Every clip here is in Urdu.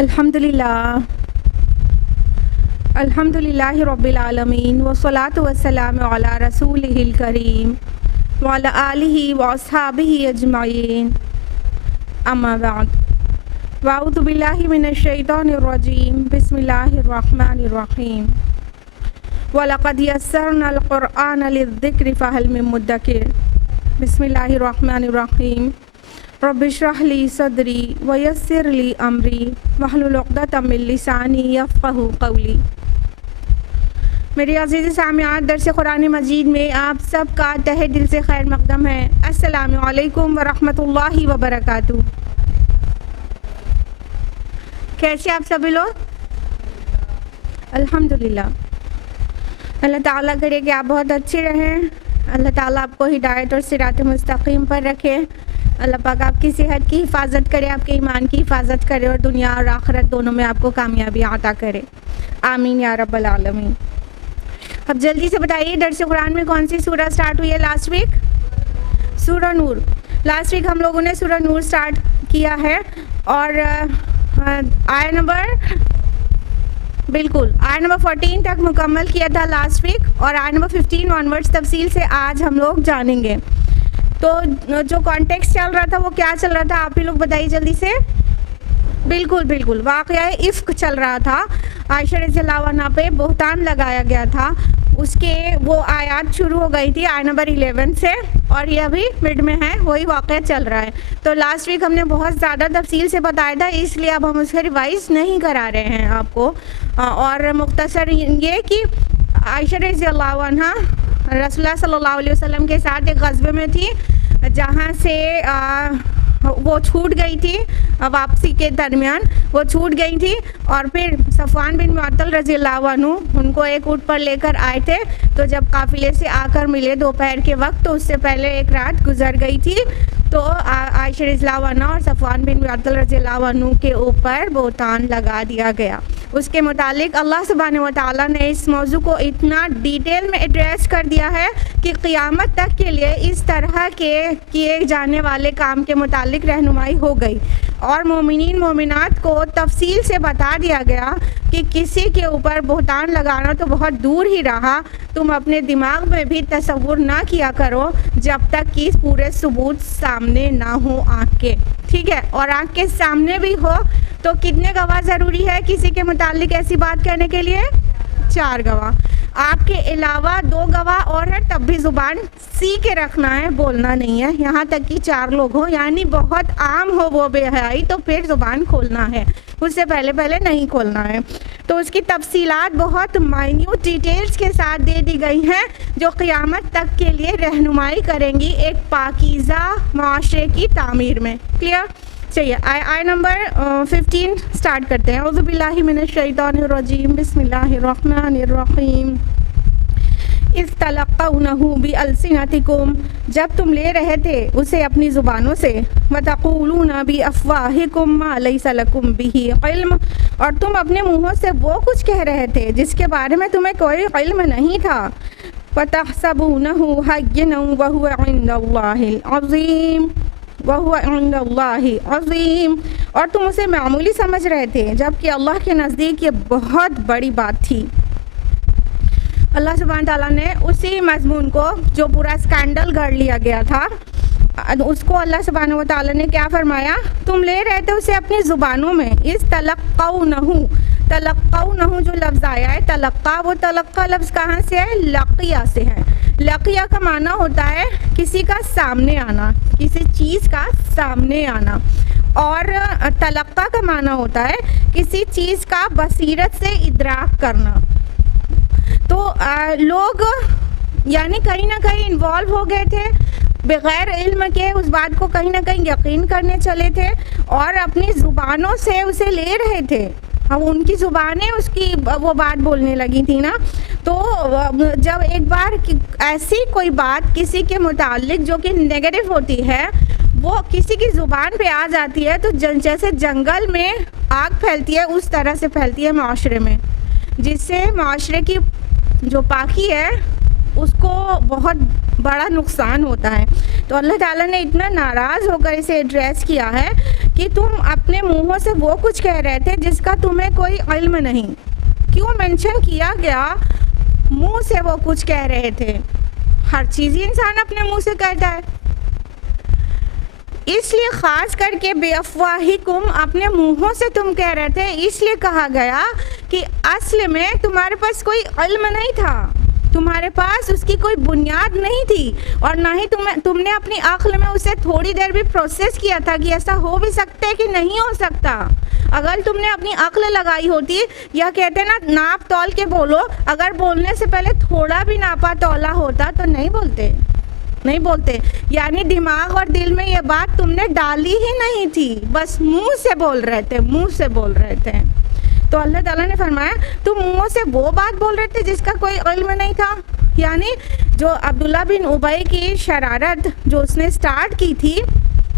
الحمدللہ رب العالمین والصلاة والسلام علی رسولہ الکریم وعلی آلہ واصحابہ اجمعین اما بعد واعوذ باللہ من الشیطان الرجیم بسم اللہ الرحمن الرحیم وَلَقَدْ يَسَّرْنَا الْقُرْآنَ لِلذِّكْرِ فَهَلْ مِن مُّدَّكِرٍ بسم اللہ الرحمن الرحیم رب اشرح لی صدری ویسر لی امری واحلل عقدۃ من لسانی یفقہوا قولی۔ میری عزیز سامعات، درس قرآن مجید میں آپ سب کا تہہ دل سے خیر مقدم ہے۔ السلام علیکم ورحمۃ اللہ وبرکاتہ۔ کیسے آپ سبھی لوگ؟ الحمدللہ۔ اللہ تعالیٰ کرے کہ آپ بہت اچھے رہیں، اللہ تعالیٰ آپ کو ہدایت اور صراط مستقیم پر رکھے، اللہ پاک آپ کی صحت کی حفاظت کرے، آپ کے ایمان کی حفاظت کرے اور دنیا اور آخرت دونوں میں آپ کو کامیابی عطا کرے، آمین یا رب العالمین۔ اب جلدی سے بتائیے درس قرآن میں کون سی سورہ سٹارٹ ہوئی ہے لاسٹ ویک؟ سورہ نور۔ لاسٹ ویک ہم لوگوں نے سورہ نور سٹارٹ کیا ہے اور آیہ نمبر 14 تک مکمل کیا تھا لاسٹ ویک، اور آیہ نمبر 15 آنورڈس تفصیل سے آج ہم لوگ جانیں گے۔ تو جو کانٹیکسٹ چل رہا تھا وہ کیا چل رہا تھا، آپ ہی لوگ بتائیے جلدی سے۔ بالکل واقعہ افک چل رہا تھا، عائشہ رضی اللہ عنہا پہ بہتان لگایا گیا تھا، اس کے وہ آیات شروع ہو گئی تھی آیہ نمبر 11 سے، اور یہ ابھی مڈ میں ہے، وہی واقعہ چل رہا ہے۔ تو لاسٹ ویک ہم نے بہت زیادہ تفصیل سے بتایا تھا، اس لیے اب ہم اس کا ریوائز نہیں کرا رہے ہیں آپ کو، اور مختصر یہ کہ عائشہ رضی اللہ عنہا رسول اللہ صلی اللہ علیہ وسلم کے ساتھ ایک غزوے میں تھی، جہاں سے وہ چھوٹ گئی تھی، واپسی کے درمیان وہ چھوٹ گئی تھی، اور پھر صفوان بن معطل رضی اللہ عنہ ان کو ایک اونٹ پر لے کر آئے تھے، تو جب قافلے سے آ کر ملے دوپہر کے وقت، تو اس سے پہلے ایک رات گزر گئی تھی، تو عائشہ رضی اللہ عنہ اور صفوان بن معطل رضی اللہ عنہ کے اوپر بہتان لگا دیا گیا۔ اس کے متعلق اللہ سبحانہ و تعالیٰ نے اس موضوع کو اتنا ڈیٹیل میں ایڈریس کر دیا ہے کہ قیامت تک کے لیے اس طرح کے کیے جانے والے کام کے متعلق رہنمائی ہو گئی، اور مومنین مومنات کو تفصیل سے بتا دیا گیا کہ کسی کے اوپر بہتان لگانا تو بہت دور ہی رہا، تم اپنے دماغ میں بھی تصور نہ کیا کرو جب تک کہ پورے ثبوت سامنے نہ ہو آنکھ کے، ٹھیک ہے؟ اور آنکھ کے سامنے بھی ہو تو کتنے گواہ ضروری ہے کسی کے متعلق ایسی بات کہنے کے لیے؟ 4 گواہ۔ آپ کے علاوہ 2 گواہ اور ہیں، تب بھی زبان سی کے رکھنا ہے، بولنا نہیں ہے، یہاں تک کہ 4 لوگ ہوں، یعنی بہت عام ہو وہ بے حیائی، تو پھر زبان کھولنا ہے، اس سے پہلے نہیں کھولنا ہے۔ تو اس کی تفصیلات بہت مائنیوٹ ڈیٹیلز کے ساتھ دے دی گئی ہیں، جو قیامت تک کے لیے رہنمائی کریں گی ایک پاکیزہ معاشرے کی تعمیر میں۔ کلیئر؟ چلیے آیہ نمبر 15 سٹارٹ کرتے ہیں۔ اعوذ باللہ من الشیطان الرجیم بسم اللہ الرحمن الرحیم۔ اذ تلقونہ بألسنتکم، جب تم لے رہے تھے اسے اپنی زبانوں سے، وتقولون بافواہکم ما لیس لکم بہ علم، اور تم اپنے منہوں سے وہ کچھ کہہ رہے تھے جس کے بارے میں تمہیں کوئی علم نہیں تھا۔ وتحسبونہ ہینا وہو عند اللہ العظیم، وَهُوَ عِندَ اللَّهِ عَظِيمٌ، اور تم اسے معمولی سمجھ رہے تھے جبکہ اللہ کے نزدیک یہ بہت بڑی بات تھی۔ اللہ سبحانہ تعالیٰ نے اسی مضمون کو جو پورا اسکینڈل گڑ لیا گیا تھا، اس کو اللہ سبحانہ و تعالیٰ نے کیا فرمایا؟ تم لے رہے تھے اسے اپنی زبانوں میں۔ اس تلقونہ جو لفظ آیا ہے تلقا، وہ تلقا لفظ کہاں سے ہے؟ لقیہ سے ہے۔ لقیہ کا معنی ہوتا ہے کسی کا سامنے آنا، کسی چیز کا سامنے آنا، اور تلقا کا معنی ہوتا ہے کسی چیز کا بصیرت سے ادراک کرنا۔ تو لوگ یعنی کہیں نہ کہیں انوالو ہو گئے تھے، بغیر علم کے اس بات کو کہیں نہ کہیں یقین کرنے چلے تھے، اور اپنی زبانوں سے اسے لے رہے تھے۔ اب ان کی زبانیں اس کی وہ بات بولنے لگی تھی نا، تو جب ایک بار ایسی کوئی بات کسی کے متعلق جو کہ نیگیٹو ہوتی ہے وہ کسی کی زبان پہ آ جاتی ہے، تو جیسے جنگل میں آگ پھیلتی ہے اس طرح سے پھیلتی ہے معاشرے میں، جس سے معاشرے کی جو پاکی ہے اس کو بہت بڑا نقصان ہوتا ہے۔ تو اللہ تعالیٰ نے اتنا ناراض ہو کر اسے ایڈریس کیا ہے کہ تم اپنے منہوں سے وہ کچھ کہہ رہے تھے جس کا تمہیں کوئی علم نہیں۔ کیوں مینشن کیا گیا منہ سے وہ کچھ کہہ رہے تھے؟ ہر چیز ہی انسان اپنے منہ سے کہتا ہے، اس لیے خاص کر کے بے افواہکم اپنے منہوں سے تم کہہ رہے تھے، اس لیے کہا گیا کہ اصل میں تمہارے پاس کوئی علم نہیں تھا، تمہارے پاس اس کی کوئی بنیاد نہیں تھی، اور نہ ہی تم نے اپنی عقل میں اسے تھوڑی دیر بھی پروسیس کیا تھا کہ ایسا ہو بھی سکتا ہے کہ نہیں ہو سکتا۔ اگر تم نے اپنی عقل لگائی ہوتی، یا کہتے نا ناپ تول کے بولو، اگر بولنے سے پہلے تھوڑا بھی ناپا تولا ہوتا تو نہیں بولتے، یعنی دماغ اور دل میں یہ بات تم نے ڈالی ہی نہیں تھی، بس منہ سے بول رہے تھے۔ تو اللہ تعالیٰ نے فرمایا تم منہ سے وہ بات بول رہے تھے جس کا کوئی علم نہیں تھا، یعنی جو عبداللہ بن ابی کی شرارت جو اس نے سٹارٹ کی تھی،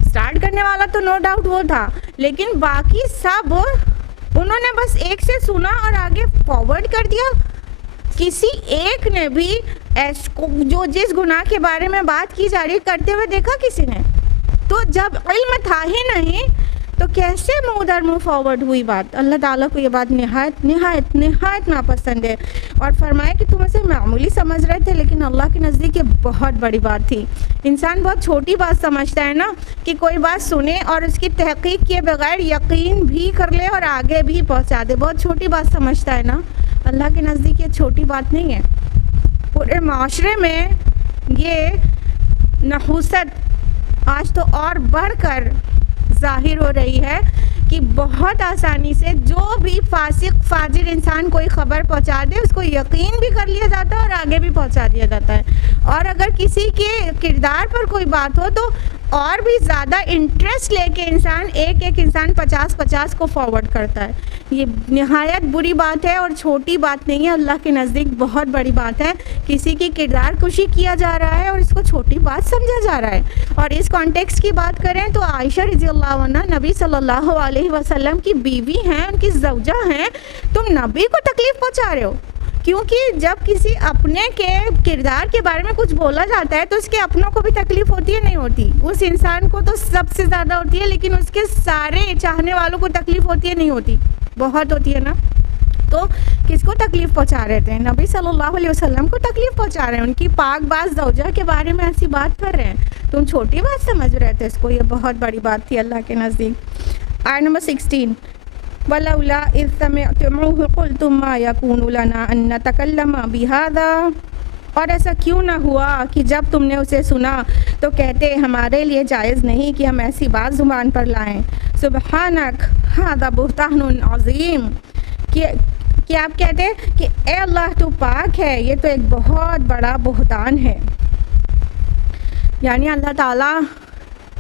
سٹارٹ کرنے والا تو نو ڈاؤٹ وہ تھا، لیکن باقی سب انہوں نے بس ایک سے سنا اور آگے فارورڈ کر دیا۔ کسی ایک نے بھی جو جس گناہ کے بارے میں بات کی جا رہی کرتے ہوئے دیکھا کسی نے؟ تو جب علم تھا ہی نہیں تو کیسے ادھر منہ فارورڈ ہوئی بات؟ اللہ تعالیٰ کو یہ بات نہایت ناپسند ہے، اور فرمایا کہ تم اسے معمولی سمجھ رہے تھے لیکن اللہ کے نزدیک یہ بہت بڑی بات تھی۔ انسان بہت چھوٹی بات سمجھتا ہے نا، کہ کوئی بات سنے اور اس کی تحقیق کیے بغیر یقین بھی کر لے اور آگے بھی پہنچا دے، بہت چھوٹی بات سمجھتا ہے نا۔ اللہ کے نزدیک یہ چھوٹی بات نہیں ہے۔ پورے معاشرے میں یہ نحوست آج تو اور بڑھ کر ظاہر ہو رہی ہے کہ بہت آسانی سے جو بھی فاسق فاجر انسان کوئی خبر پہنچا دے اس کو یقین بھی کر لیا جاتا ہے اور آگے بھی پہنچا دیا جاتا ہے، اور اگر کسی کے کردار پر کوئی بات ہو تو اور بھی زیادہ انٹرسٹ لے کے ایک انسان 50 کو فارورڈ کرتا ہے۔ یہ نہایت بری بات ہے اور چھوٹی بات نہیں ہے، اللہ کے نزدیک بہت بڑی بات ہے۔ کسی کی کردار کشی کیا جا رہا ہے اور اس کو چھوٹی بات سمجھا جا رہا ہے۔ اور اس کانٹیکسٹ کی بات کریں تو عائشہ رضی اللہ عنہ نبی صلی اللہ علیہ وسلم کی بیوی ہیں، ان کی زوجہ ہیں، تم نبی کو تکلیف پہنچا رہے ہو، کیونکہ جب کسی اپنے کے کردار کے بارے میں کچھ بولا جاتا ہے تو اس کے اپنوں کو بھی تکلیف ہوتی ہے نہیں ہوتی؟ اس انسان کو تو سب سے زیادہ ہوتی ہے، لیکن اس کے سارے چاہنے والوں کو تکلیف ہوتی ہے نہیں ہوتی؟ بہت ہوتی ہے نا۔ تو کس کو تکلیف پہنچا رہے تھے؟ نبی صلی اللہ علیہ وسلم کو تکلیف پہنچا رہے ہیں، ان کی پاک باز زوجہ کے بارے میں ایسی بات کر رہے ہیں، تم چھوٹی بات سمجھ رہے تھے اس کو، یہ بہت بڑی بات تھی اللہ کے نزدیک۔ آیت نمبر 16 وَلَوْلَا إِذْ سَمِعْتُمُوهُ قُلْتُم مَّا يَكُونُ لَنَا أَن نَّتَكَلَّمَ بِهَٰذَا، اور ایسا کیوں نہ ہوا کہ جب تم نے اسے سنا تو کہتے ہمارے لیے جائز نہیں کہ ہم ایسی بات زبان پر لائیں۔ سبحانک ھذا بہتان عظیم، کہ آپ کہتے کہ اے اللہ تو پاک ہے، یہ تو ایک بہت بڑا بہتان ہے۔ یعنی اللہ تعالیٰ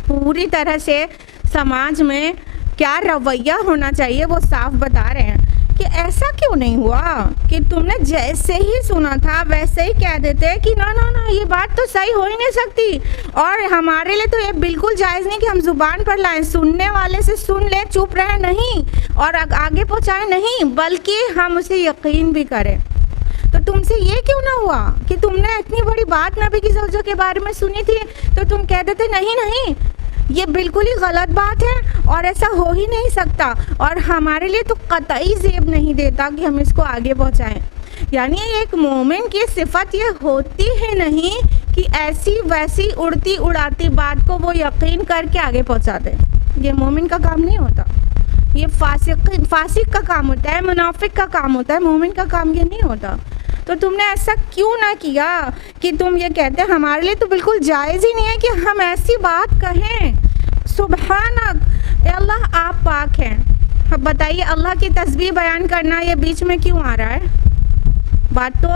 پوری طرح سے سماج میں کیا رویہ ہونا چاہیے وہ صاف بتا رہے ہیں کہ ایسا کیوں نہیں ہوا کہ تم نے جیسے ہی سنا تھا ویسے ہی کہہ دیتے کہ نا یہ بات تو صحیح ہو ہی نہیں سکتی، اور ہمارے لیے تو یہ بالکل جائز نہیں کہ ہم زبان پر لائیں، سننے والے سے سن لے چپ رہے نہیں اور آگے پہنچائے نہیں، بلکہ ہم اسے یقین بھی کریں۔ تو تم سے یہ کیوں نہ ہوا کہ تم نے اتنی بڑی بات نبی کی زوجہ کے بارے میں سنی تھی تو تم کہہ دیتے نہیں یہ بالکل ہی غلط بات ہے اور ایسا ہو ہی نہیں سکتا، اور ہمارے لیے تو قطعی زیب نہیں دیتا کہ ہم اس کو آگے پہنچائیں۔ یعنی ایک مومن کی صفت یہ ہوتی ہے نہیں کہ ایسی ویسی اڑتی اڑاتی بات کو وہ یقین کر کے آگے پہنچا دے، یہ مومن کا کام نہیں ہوتا، یہ فاسق کا کام ہوتا ہے، منافق کا کام ہوتا ہے، مومن کا کام یہ نہیں ہوتا۔ تو تم نے ایسا کیوں نہ کیا کہ تم یہ کہتے ہمارے لیے تو بالکل جائز ہی نہیں ہے کہ ہم ایسی بات کہیں۔ سبحانک، اے اللہ آپ پاک ہیں۔ اب بتائیے اللہ کی تسبیح بیان کرنا یہ بیچ میں کیوں آ رہا ہے؟ بات تو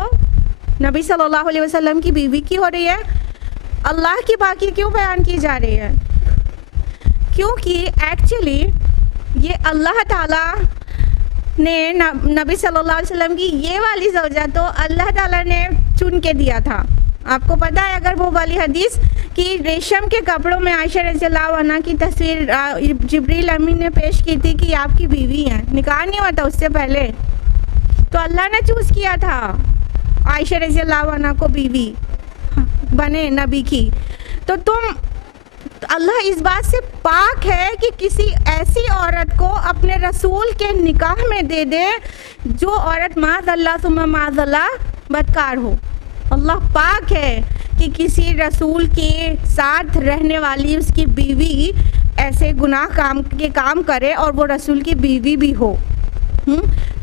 نبی صلی اللہ علیہ وسلم کی بیوی کی ہو رہی ہے، اللہ کی پاکی کیوں بیان کی جا رہی ہے؟ کیونکہ ایکچولی یہ اللہ تعالیٰ نے نبی صلی اللہ علیہ وسلم کی یہ والی زوجہ تو اللہ تعالیٰ نے چن کے دیا تھا۔ آپ کو پتہ ہے اگر وہ والی حدیث کہ ریشم کے کپڑوں میں عائشہ رضی اللہ عنہ کی تصویر جبریل امین نے پیش کی تھی کہ آپ کی بیوی ہیں، نکاح نہیں ہوا تھا اس سے پہلے، تو اللہ نے چوز کیا تھا عائشہ رضی اللہ عنہ کو بیوی۔ بنے نبی کی، تو اللہ اس بات سے پاک ہے کہ کسی ایسی عورت کو اپنے رسول کے نکاح میں دے دے جو عورت معاذ اللہ ثم معاذ اللہ بدکار ہو۔ اللہ پاک ہے کہ کسی رسول کے ساتھ رہنے والی اس کی بیوی ایسے گناہ کام کرے اور وہ رسول کی بیوی بھی ہو۔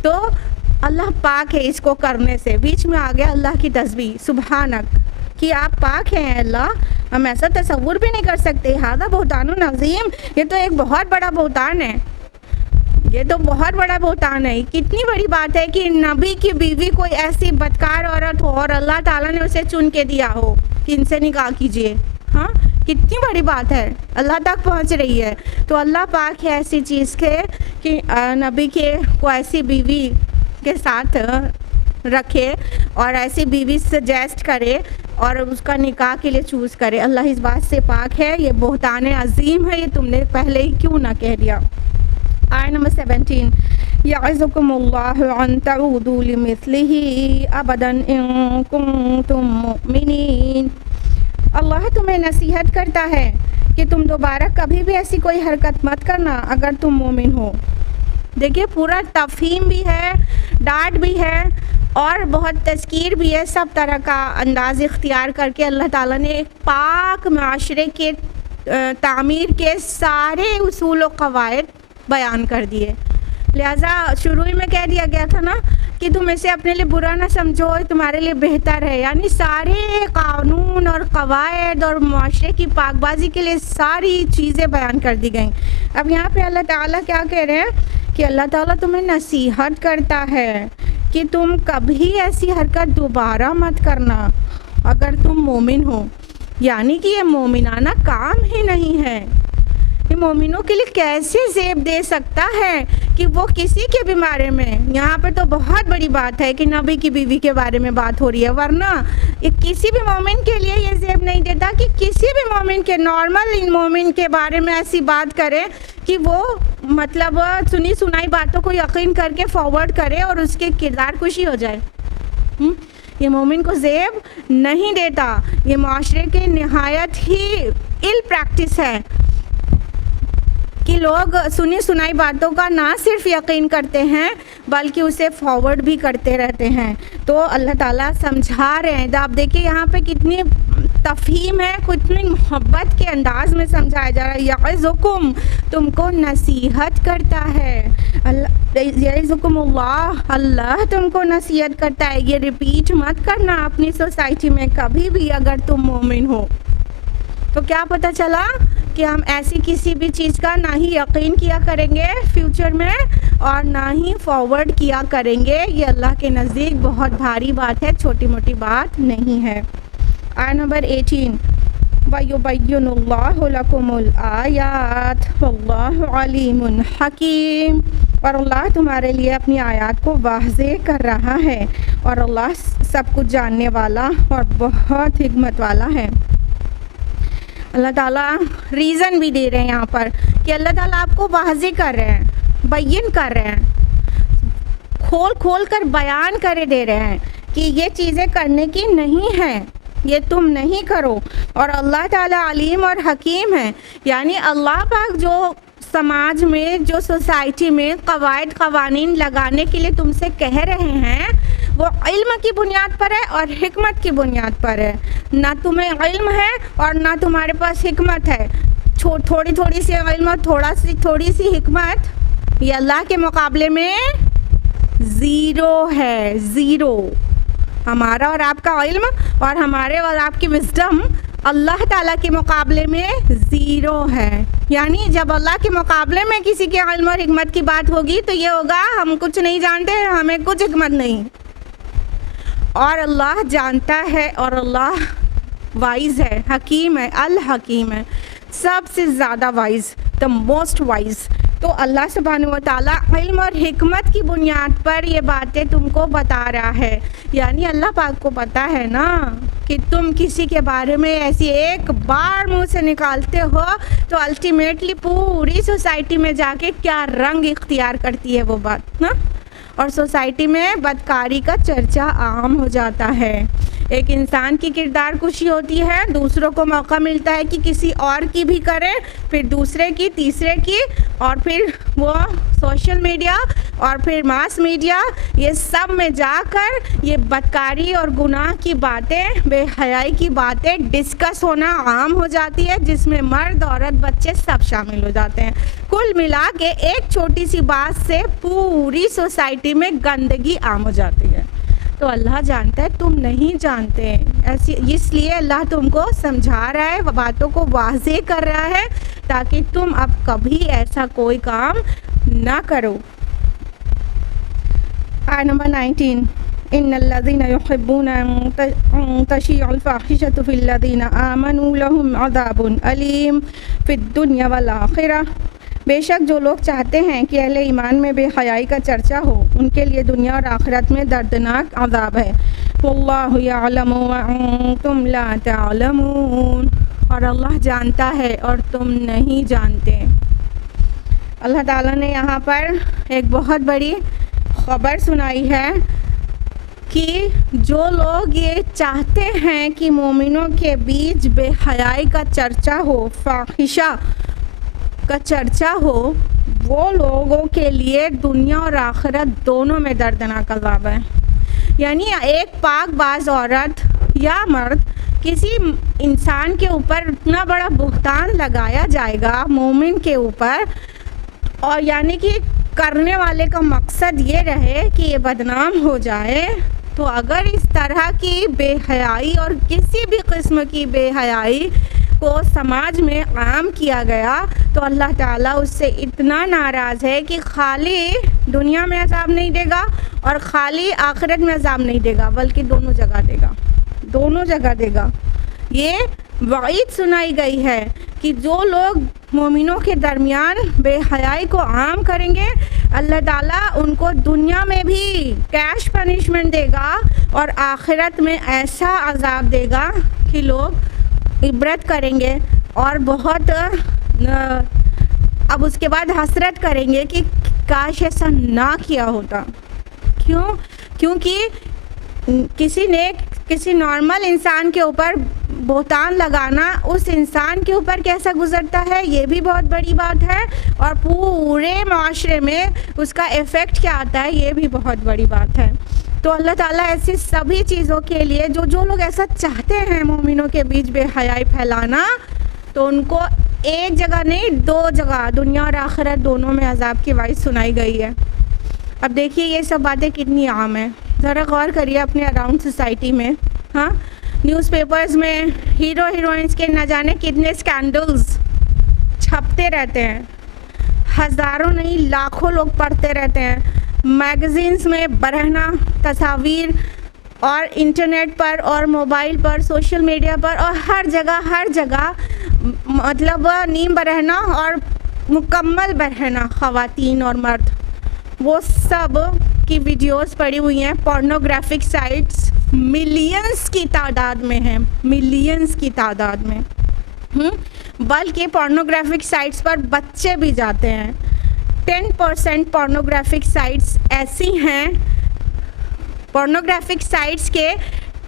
تو اللہ پاک ہے اس کو کرنے سے۔ بیچ میں آ گیا اللہ کی تسبیح، سبحانک، کہ آپ پاک ہیں اللہ، ہم ایسا تصور بھی نہیں کر سکتے۔ ہذا بہتان عظیم، یہ تو ایک بہت بڑا بہتان ہے، یہ تو بہت بڑا بہتان ہے۔ کتنی بڑی بات ہے کہ نبی کی بیوی کوئی ایسی بدکار عورت ہو اور اللہ تعالیٰ نے اسے چن کے دیا ہو کہ ان سے نکاح کیجئے۔ ہاں، کتنی بڑی بات ہے، اللہ تک پہنچ رہی ہے۔ تو اللہ پاک ہے ایسی چیز کے کہ نبی کے کو ایسی بیوی کے ساتھ رکھے اور ایسی بیوی سجیسٹ کرے اور اس کا نکاح کے لیے چوز کرے۔ اللہ اس بات سے پاک ہے، یہ بہتان عظیم ہے، یہ تم نے پہلے ہی کیوں نہ کہہ دیا۔ آیت نمبر 17، یعظکم اللہ ان تعودوا لمثلہ ابدا ان کنتم مؤمنین۔ اللہ تمہیں نصیحت کرتا ہے کہ تم دوبارہ کبھی بھی ایسی کوئی حرکت مت کرنا اگر تم مومن ہو۔ دیکھیے پورا تفہیم بھی ہے، ڈانٹ بھی ہے اور بہت تذکیر بھی ہے، سب طرح کا انداز اختیار کر کے اللہ تعالیٰ نے ایک پاک معاشرے کے تعمیر کے سارے اصول و قواعد بیان کر دیے۔ لہٰذا شروع میں کہہ دیا گیا تھا نا کہ تم اسے اپنے لیے برا نہ سمجھو، تمہارے لیے بہتر ہے، یعنی سارے قانون اور قواعد اور معاشرے کی پاک بازی کے لیے ساری چیزیں بیان کر دی گئیں۔ اب یہاں پہ اللہ تعالیٰ کیا کہہ رہے ہیں کہ اللہ تعالیٰ تمہیں نصیحت کرتا ہے کہ تم کبھی ایسی حرکت دوبارہ مت کرنا اگر تم مومن ہو، یعنی کہ یہ مومنانہ کام ہی نہیں ہے۔ یہ مومنوں کے لیے کیسے زیب دے سکتا ہے کہ وہ کسی کے بھی بارے میں، یہاں پہ تو بہت بڑی بات ہے کہ نبی کی بیوی کے بارے میں بات ہو رہی ہے، ورنہ کسی بھی مومن کے لیے یہ زیب نہیں دیتا کہ کسی بھی مومن کے، نارمل مومن کے بارے میں ایسی بات کرے کہ وہ مطلب سنی سنائی باتوں کو یقین کر کے فارورڈ کرے اور اس کے کردار خوشی ہو جائے۔ یہ مومن کو زیب نہیں دیتا، یہ معاشرے کے نہایت ہی ایل پریکٹس ہے کہ لوگ سنی سنائی باتوں کا نہ صرف یقین کرتے ہیں بلکہ اسے فارورڈ بھی کرتے رہتے ہیں۔ تو اللہ تعالیٰ سمجھا رہے ہیں، آپ دیکھیں یہاں پہ کتنی تفہیم ہے، کتنی محبت کے انداز میں سمجھایا جا رہا ہے۔ یعظکم، تم کو نصیحت کرتا ہے، یعظکم اللہ، اللہ تم کو نصیحت کرتا ہے۔ یہ ریپیٹ مت کرنا اپنی سوسائٹی میں کبھی بھی اگر تم مومن ہو۔ تو کیا پتہ چلا کہ ہم ایسی کسی بھی چیز کا نہ ہی یقین کیا کریں گے فیوچر میں اور نہ ہی فارورڈ کیا کریں گے۔ یہ اللہ کے نزدیک بہت بھاری بات ہے، چھوٹی موٹی بات نہیں ہے۔ آیت نمبر 18، وَيُبَيِّنُ اللَّهُ لَكُمُ الْآيَاتِ وَاللَّهُ عَلِيمٌ حَكِيمٌ، اور اللہ تمہارے لیے اپنی آیات کو واضح کر رہا ہے اور اللہ سب کچھ جاننے والا اور بہت حکمت والا ہے۔ اللہ تعالیٰ ریزن بھی دے رہے ہیں یہاں پر کہ اللہ تعالیٰ آپ کو واضح کر رہے ہیں، بیان کر رہے ہیں، کھول کر بیان کرے دے رہے ہیں کہ یہ چیزیں کرنے کی نہیں ہیں، یہ تم نہیں کرو۔ اور اللہ تعالیٰ علیم اور حکیم ہے، یعنی اللہ پاک جو سماج میں، جو سوسائٹی میں قواعد قوانین لگانے کے لیے تم سے کہہ رہے ہیں وہ علم کی بنیاد پر ہے اور حکمت کی بنیاد پر ہے۔ نہ تمہیں علم ہے اور نہ تمہارے پاس حکمت ہے، تھوڑی سی علم اور تھوڑی سی حکمت یہ اللہ کے مقابلے میں زیرو ہے، زیرو۔ ہمارا اور آپ کا علم اور ہمارے اور آپ کی وزڈم اللہ تعالیٰ کے مقابلے میں زیرو ہے۔ یعنی جب اللہ کے مقابلے میں کسی کے علم اور حکمت کی بات ہوگی تو یہ ہوگا ہم کچھ نہیں جانتے، ہمیں کچھ حکمت نہیں، اور اللہ جانتا ہے اور اللہ وائز ہے، حکیم ہے، الحکیم ہے، سب سے زیادہ وائز، دا موسٹ وائز۔ تو اللہ سبحانہ و تعالیٰ علم اور حکمت کی بنیاد پر یہ باتیں تم کو بتا رہا ہے، یعنی اللہ پاک کو پتہ ہے نا کہ تم کسی کے بارے میں ایسی ایک بار منہ سے نکالتے ہو تو الٹیمیٹلی پوری سوسائٹی میں جا کے کیا رنگ اختیار کرتی ہے وہ بات نا، اور سوسائٹی میں بدکاری کا چرچا عام ہو جاتا ہے۔ ایک انسان کی کردار کشی ہوتی ہے، دوسروں کو موقع ملتا ہے کہ کسی اور کی بھی کرے، پھر دوسرے کی، تیسرے کی، اور پھر وہ سوشل میڈیا اور پھر ماس میڈیا، یہ سب میں جا کر یہ بدکاری اور گناہ کی باتیں، بے حیائی کی باتیں ڈسکس ہونا عام ہو جاتی ہے، جس میں مرد، عورت، بچے سب شامل ہو جاتے ہیں۔ کل ملا کے ایک چھوٹی سی بات سے پوری سوسائٹی میں گندگی عام ہو جاتی ہے۔ تو اللہ جانتا ہے، تم نہیں جانتے، اس لیے اللہ تم کو سمجھا رہا ہے، باتوں کو واضح کر رہا ہے تاکہ تم اب کبھی ایسا کوئی کام نہ کرو۔ آیت نمبر 19 ان الذين يحبون ان تشيع الفاحشة في الذين آمنوا لهم عذاب أليم في الدنيا والآخرة۔ بے شک جو لوگ چاہتے ہیں کہ اہل ایمان میں بے حیائی کا چرچا ہو، ان کے لیے دنیا اور آخرت میں دردناک عذاب ہے۔ واللہ یعلم وانتم لا تعلمون، اور اللہ جانتا ہے اور تم نہیں جانتے۔ اللہ تعالیٰ نے یہاں پر ایک بہت بڑی خبر سنائی ہے کہ جو لوگ یہ چاہتے ہیں کہ مومنوں کے بیچ بے حیائی کا چرچا ہو، فاحشہ کا چرچا ہو، وہ لوگوں کے لیے دنیا اور آخرت دونوں میں دردناک عذاب ہے۔ یعنی ایک پاک باز عورت یا مرد کسی انسان کے اوپر اتنا بڑا بہتان لگایا جائے گا مومن کے اوپر، اور یعنی کہ کرنے والے کا مقصد یہ رہے کہ یہ بدنام ہو جائے، تو اگر اس طرح کی بے حیائی اور کسی بھی قسم کی بے حیائی کو سماج میں عام کیا گیا تو اللہ تعالیٰ اس سے اتنا ناراض ہے کہ خالی دنیا میں عذاب نہیں دے گا اور خالی آخرت میں عذاب نہیں دے گا، بلکہ دونوں جگہ دے گا، دونوں جگہ دے گا۔ یہ وعید سنائی گئی ہے کہ جو لوگ مومنوں کے درمیان بے حیائی کو عام کریں گے، اللہ تعالیٰ ان کو دنیا میں بھی کیش پنشمنٹ دے گا اور آخرت میں ایسا عذاب دے گا کہ لوگ عبرت کریں گے اور بہت اب اس کے بعد حسرت کریں گے کہ کاش ایسا نہ کیا ہوتا۔ کیونکہ کسی نارمل انسان کے اوپر بہتان لگانا اس انسان کے اوپر کیسا گزرتا ہے یہ بھی بہت بڑی بات ہے، اور پورے معاشرے میں اس کا ایفیکٹ کیا آتا ہے یہ بھی بہت بڑی بات ہے۔ تو اللہ تعالیٰ ایسی سبھی چیزوں کے لیے جو لوگ ایسا چاہتے ہیں مومنوں کے بیچ بے حیائی پھیلانا، تو ان کو ایک جگہ نہیں دو جگہ دنیا اور آخرت دونوں میں عذاب کی وعید سنائی گئی ہے۔ اب دیکھیے یہ سب باتیں کتنی عام ہیں، ذرا غور کریے اپنے اراؤنڈ سوسائٹی میں۔ ہاں، نیوز پیپرز میں ہیرو ہیروئنس کے نہ جانے کتنے اسکینڈلز چھپتے رہتے ہیں، ہزاروں نہیں لاکھوں لوگ پڑھتے رہتے ہیں، میگزینز میں برہنہ تصاویر اور انٹرنیٹ پر اور موبائل پر، سوشل میڈیا پر اور ہر جگہ مطلب نیم برہنہ اور مکمل برہنہ خواتین اور مرد، وہ سب کی ویڈیوز پڑی ہوئی ہیں۔ پورنوگرافک سائٹس ملینز کی تعداد میں ہیں، ملینز کی تعداد میں، بلکہ پورنوگرافک سائٹس پر بچے بھی جاتے ہیں۔ 10% پورنوگرافک سائٹس ایسی ہیں، پورنوگرافک سائٹس کے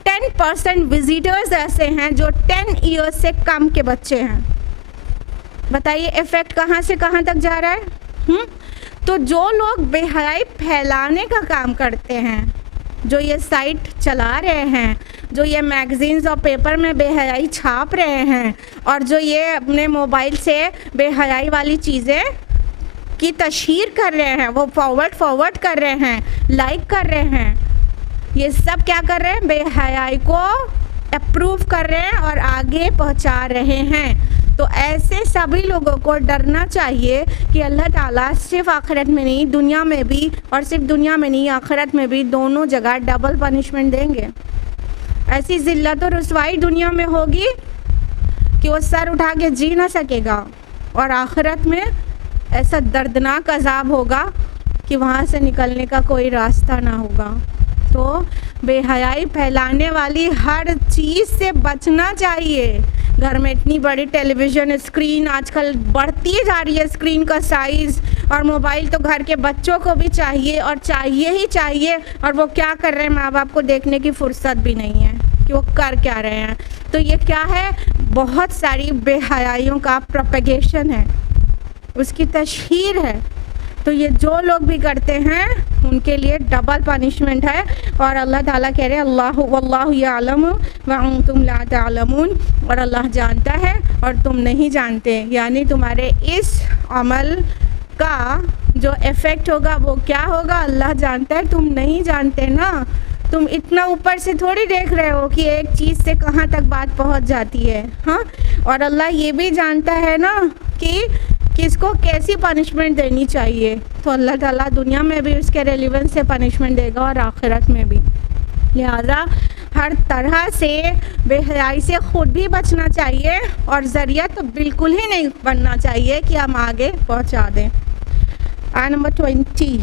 10% وزٹرز ایسے ہیں جو 10 ایئرز سے کم کے بچے ہیں۔ بتائیے ایفیکٹ کہاں سے کہاں تک جا رہا ہے؟ تو جو لوگ بے حیائی پھیلانے کا کام کرتے ہیں، جو یہ سائٹ چلا رہے ہیں، جو یہ میگزینز اور پیپر میں بے حیائی چھاپ رہے ہیں، اور جو یہ اپنے موبائل سے بے حیائی والی چیزیں کی تشہیر کر رہے ہیں، وہ فارورڈ کر رہے ہیں، لائک کر رہے ہیں، یہ سب کیا کر رہے ہیں؟ بے حیائی کو اپروو کر رہے ہیں اور آگے پہنچا رہے ہیں۔ تو ایسے سبھی لوگوں کو ڈرنا چاہیے کہ اللہ تعالیٰ صرف آخرت میں نہیں، دنیا میں بھی، اور صرف دنیا میں نہیں آخرت میں بھی دونوں جگہ ڈبل پنشمنٹ دیں گے۔ ایسی ذلت و رسوائی دنیا میں ہوگی کہ وہ سر اٹھا کے جی نہ سکے گا، اور آخرت میں ایسا دردناک عذاب ہوگا کہ وہاں سے نکلنے کا کوئی راستہ نہ ہوگا۔ تو بے حیائی پھیلانے والی ہر چیز سے بچنا چاہیے۔ گھر میں اتنی بڑی ٹیلی ویژن اسکرین آج کل بڑھتی جا رہی ہے، اسکرین کا سائز، اور موبائل تو گھر کے بچوں کو بھی چاہیے اور چاہیے ہی چاہیے، اور وہ کیا کر رہے ہیں ماں باپ کو دیکھنے کی فرصت بھی نہیں ہے۔ کہ وہ کر کیا رہے ہیں. تو یہ کیا ہے؟ بہت ساری بے حیائیوں کا پروپیگیشن ہے، اس کی تشہیر ہے. تو یہ جو لوگ بھی کرتے ہیں ان کے لیے ڈبل پنشمنٹ ہے. اور اللہ تعالیٰ کہہ رہے اللہ واللہ یعلم وانتم لا تعلمون، اور اللہ جانتا ہے اور تم نہیں جانتے. یعنی تمہارے اس عمل کا جو ایفیکٹ ہوگا وہ کیا ہوگا اللہ جانتا ہے، تم نہیں جانتے نا. تم اتنا اوپر سے تھوڑی دیکھ رہے ہو کہ ایک چیز سے کہاں تک بات پہنچ جاتی ہے. ہاں، اور اللہ یہ بھی جانتا ہے نا کہ کس کو کیسی پنشمنٹ دینی چاہیے. تو اللہ تعالیٰ دنیا میں بھی اس کے ریلیونس سے پنشمنٹ دے گا اور آخرت میں بھی. لہذا ہر طرح سے بے حیائی سے خود بھی بچنا چاہیے اور ذریعہ تو بالکل ہی نہیں بننا چاہیے کہ ہم آگے پہنچا دیں. آیت نمبر 20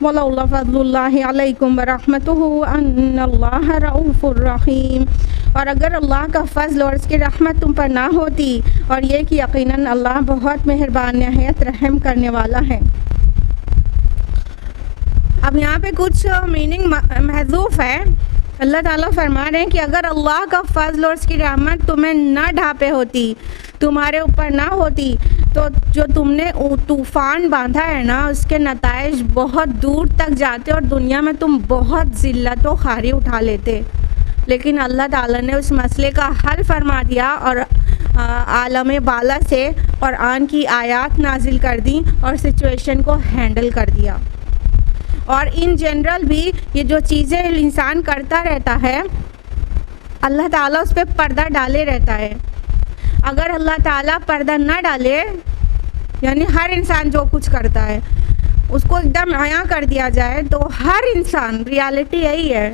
وَلَوْلَا فَضْلُ اللَّهِ عَلَيْكُمْ وَرَحْمَتُهُ أَنَّ اللَّهَ رَءُوفٌ رَحِيمٌ. اور اگر اللہ کا فضل اور اس کی رحمت تم پر نہ ہوتی اور یہ کہ یقیناً اللہ بہت مہربان نہایت رحم کرنے والا ہے. اب یہاں پہ کچھ میننگ محذوف ہے. اللہ تعالیٰ فرما رہے ہیں کہ اگر اللہ کا فضل اور اس کی رحمت تمہیں نہ ڈھانپے ہوتی، تمہارے اوپر نہ ہوتی، تو جو تم نے طوفان باندھا ہے نا اس کے نتائج بہت دور تک جاتے اور دنیا میں تم بہت ذلت و خواری اٹھا لیتے. لیکن اللہ تعالیٰ نے اس مسئلے کا حل فرما دیا اور عالم بالا سے قرآن کی آیات نازل کر دیں اور سچویشن کو ہینڈل کر دیا. اور ان جنرل بھی یہ جو چیزیں انسان کرتا رہتا ہے اللہ تعالیٰ اس پہ پردہ ڈالے رہتا ہے. اگر اللہ تعالیٰ پردہ نہ ڈالے، یعنی ہر انسان جو کچھ کرتا ہے اس کو ایک دم عیاں کر دیا جائے، تو ہر انسان، ریالٹی یہی ہے،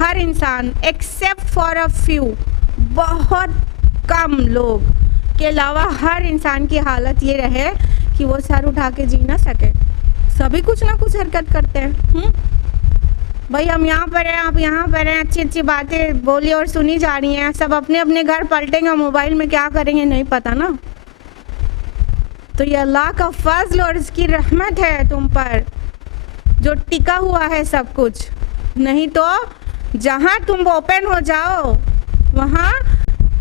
ہر انسان ایکسیپٹ فار اے فیو، بہت کم لوگ کے علاوہ ہر انسان کی حالت یہ رہے کہ وہ سر اٹھا کے جی نہ سکے. سبھی کچھ نہ کچھ حرکت کرتے ہیں. بھائی ہم یہاں پر ہیں، آپ یہاں پر ہیں، اچھی اچھی باتیں بولی اور سنی جا رہی ہیں، سب اپنے اپنے گھر پلٹیں گے، موبائل میں کیا کریں گے نہیں پتہ نا. تو یہ اللہ کا فضل اور اس کی رحمت ہے تم پر جو ٹکا ہوا ہے سب کچھ. نہیں تو جہاں تم اوپن ہو جاؤ وہاں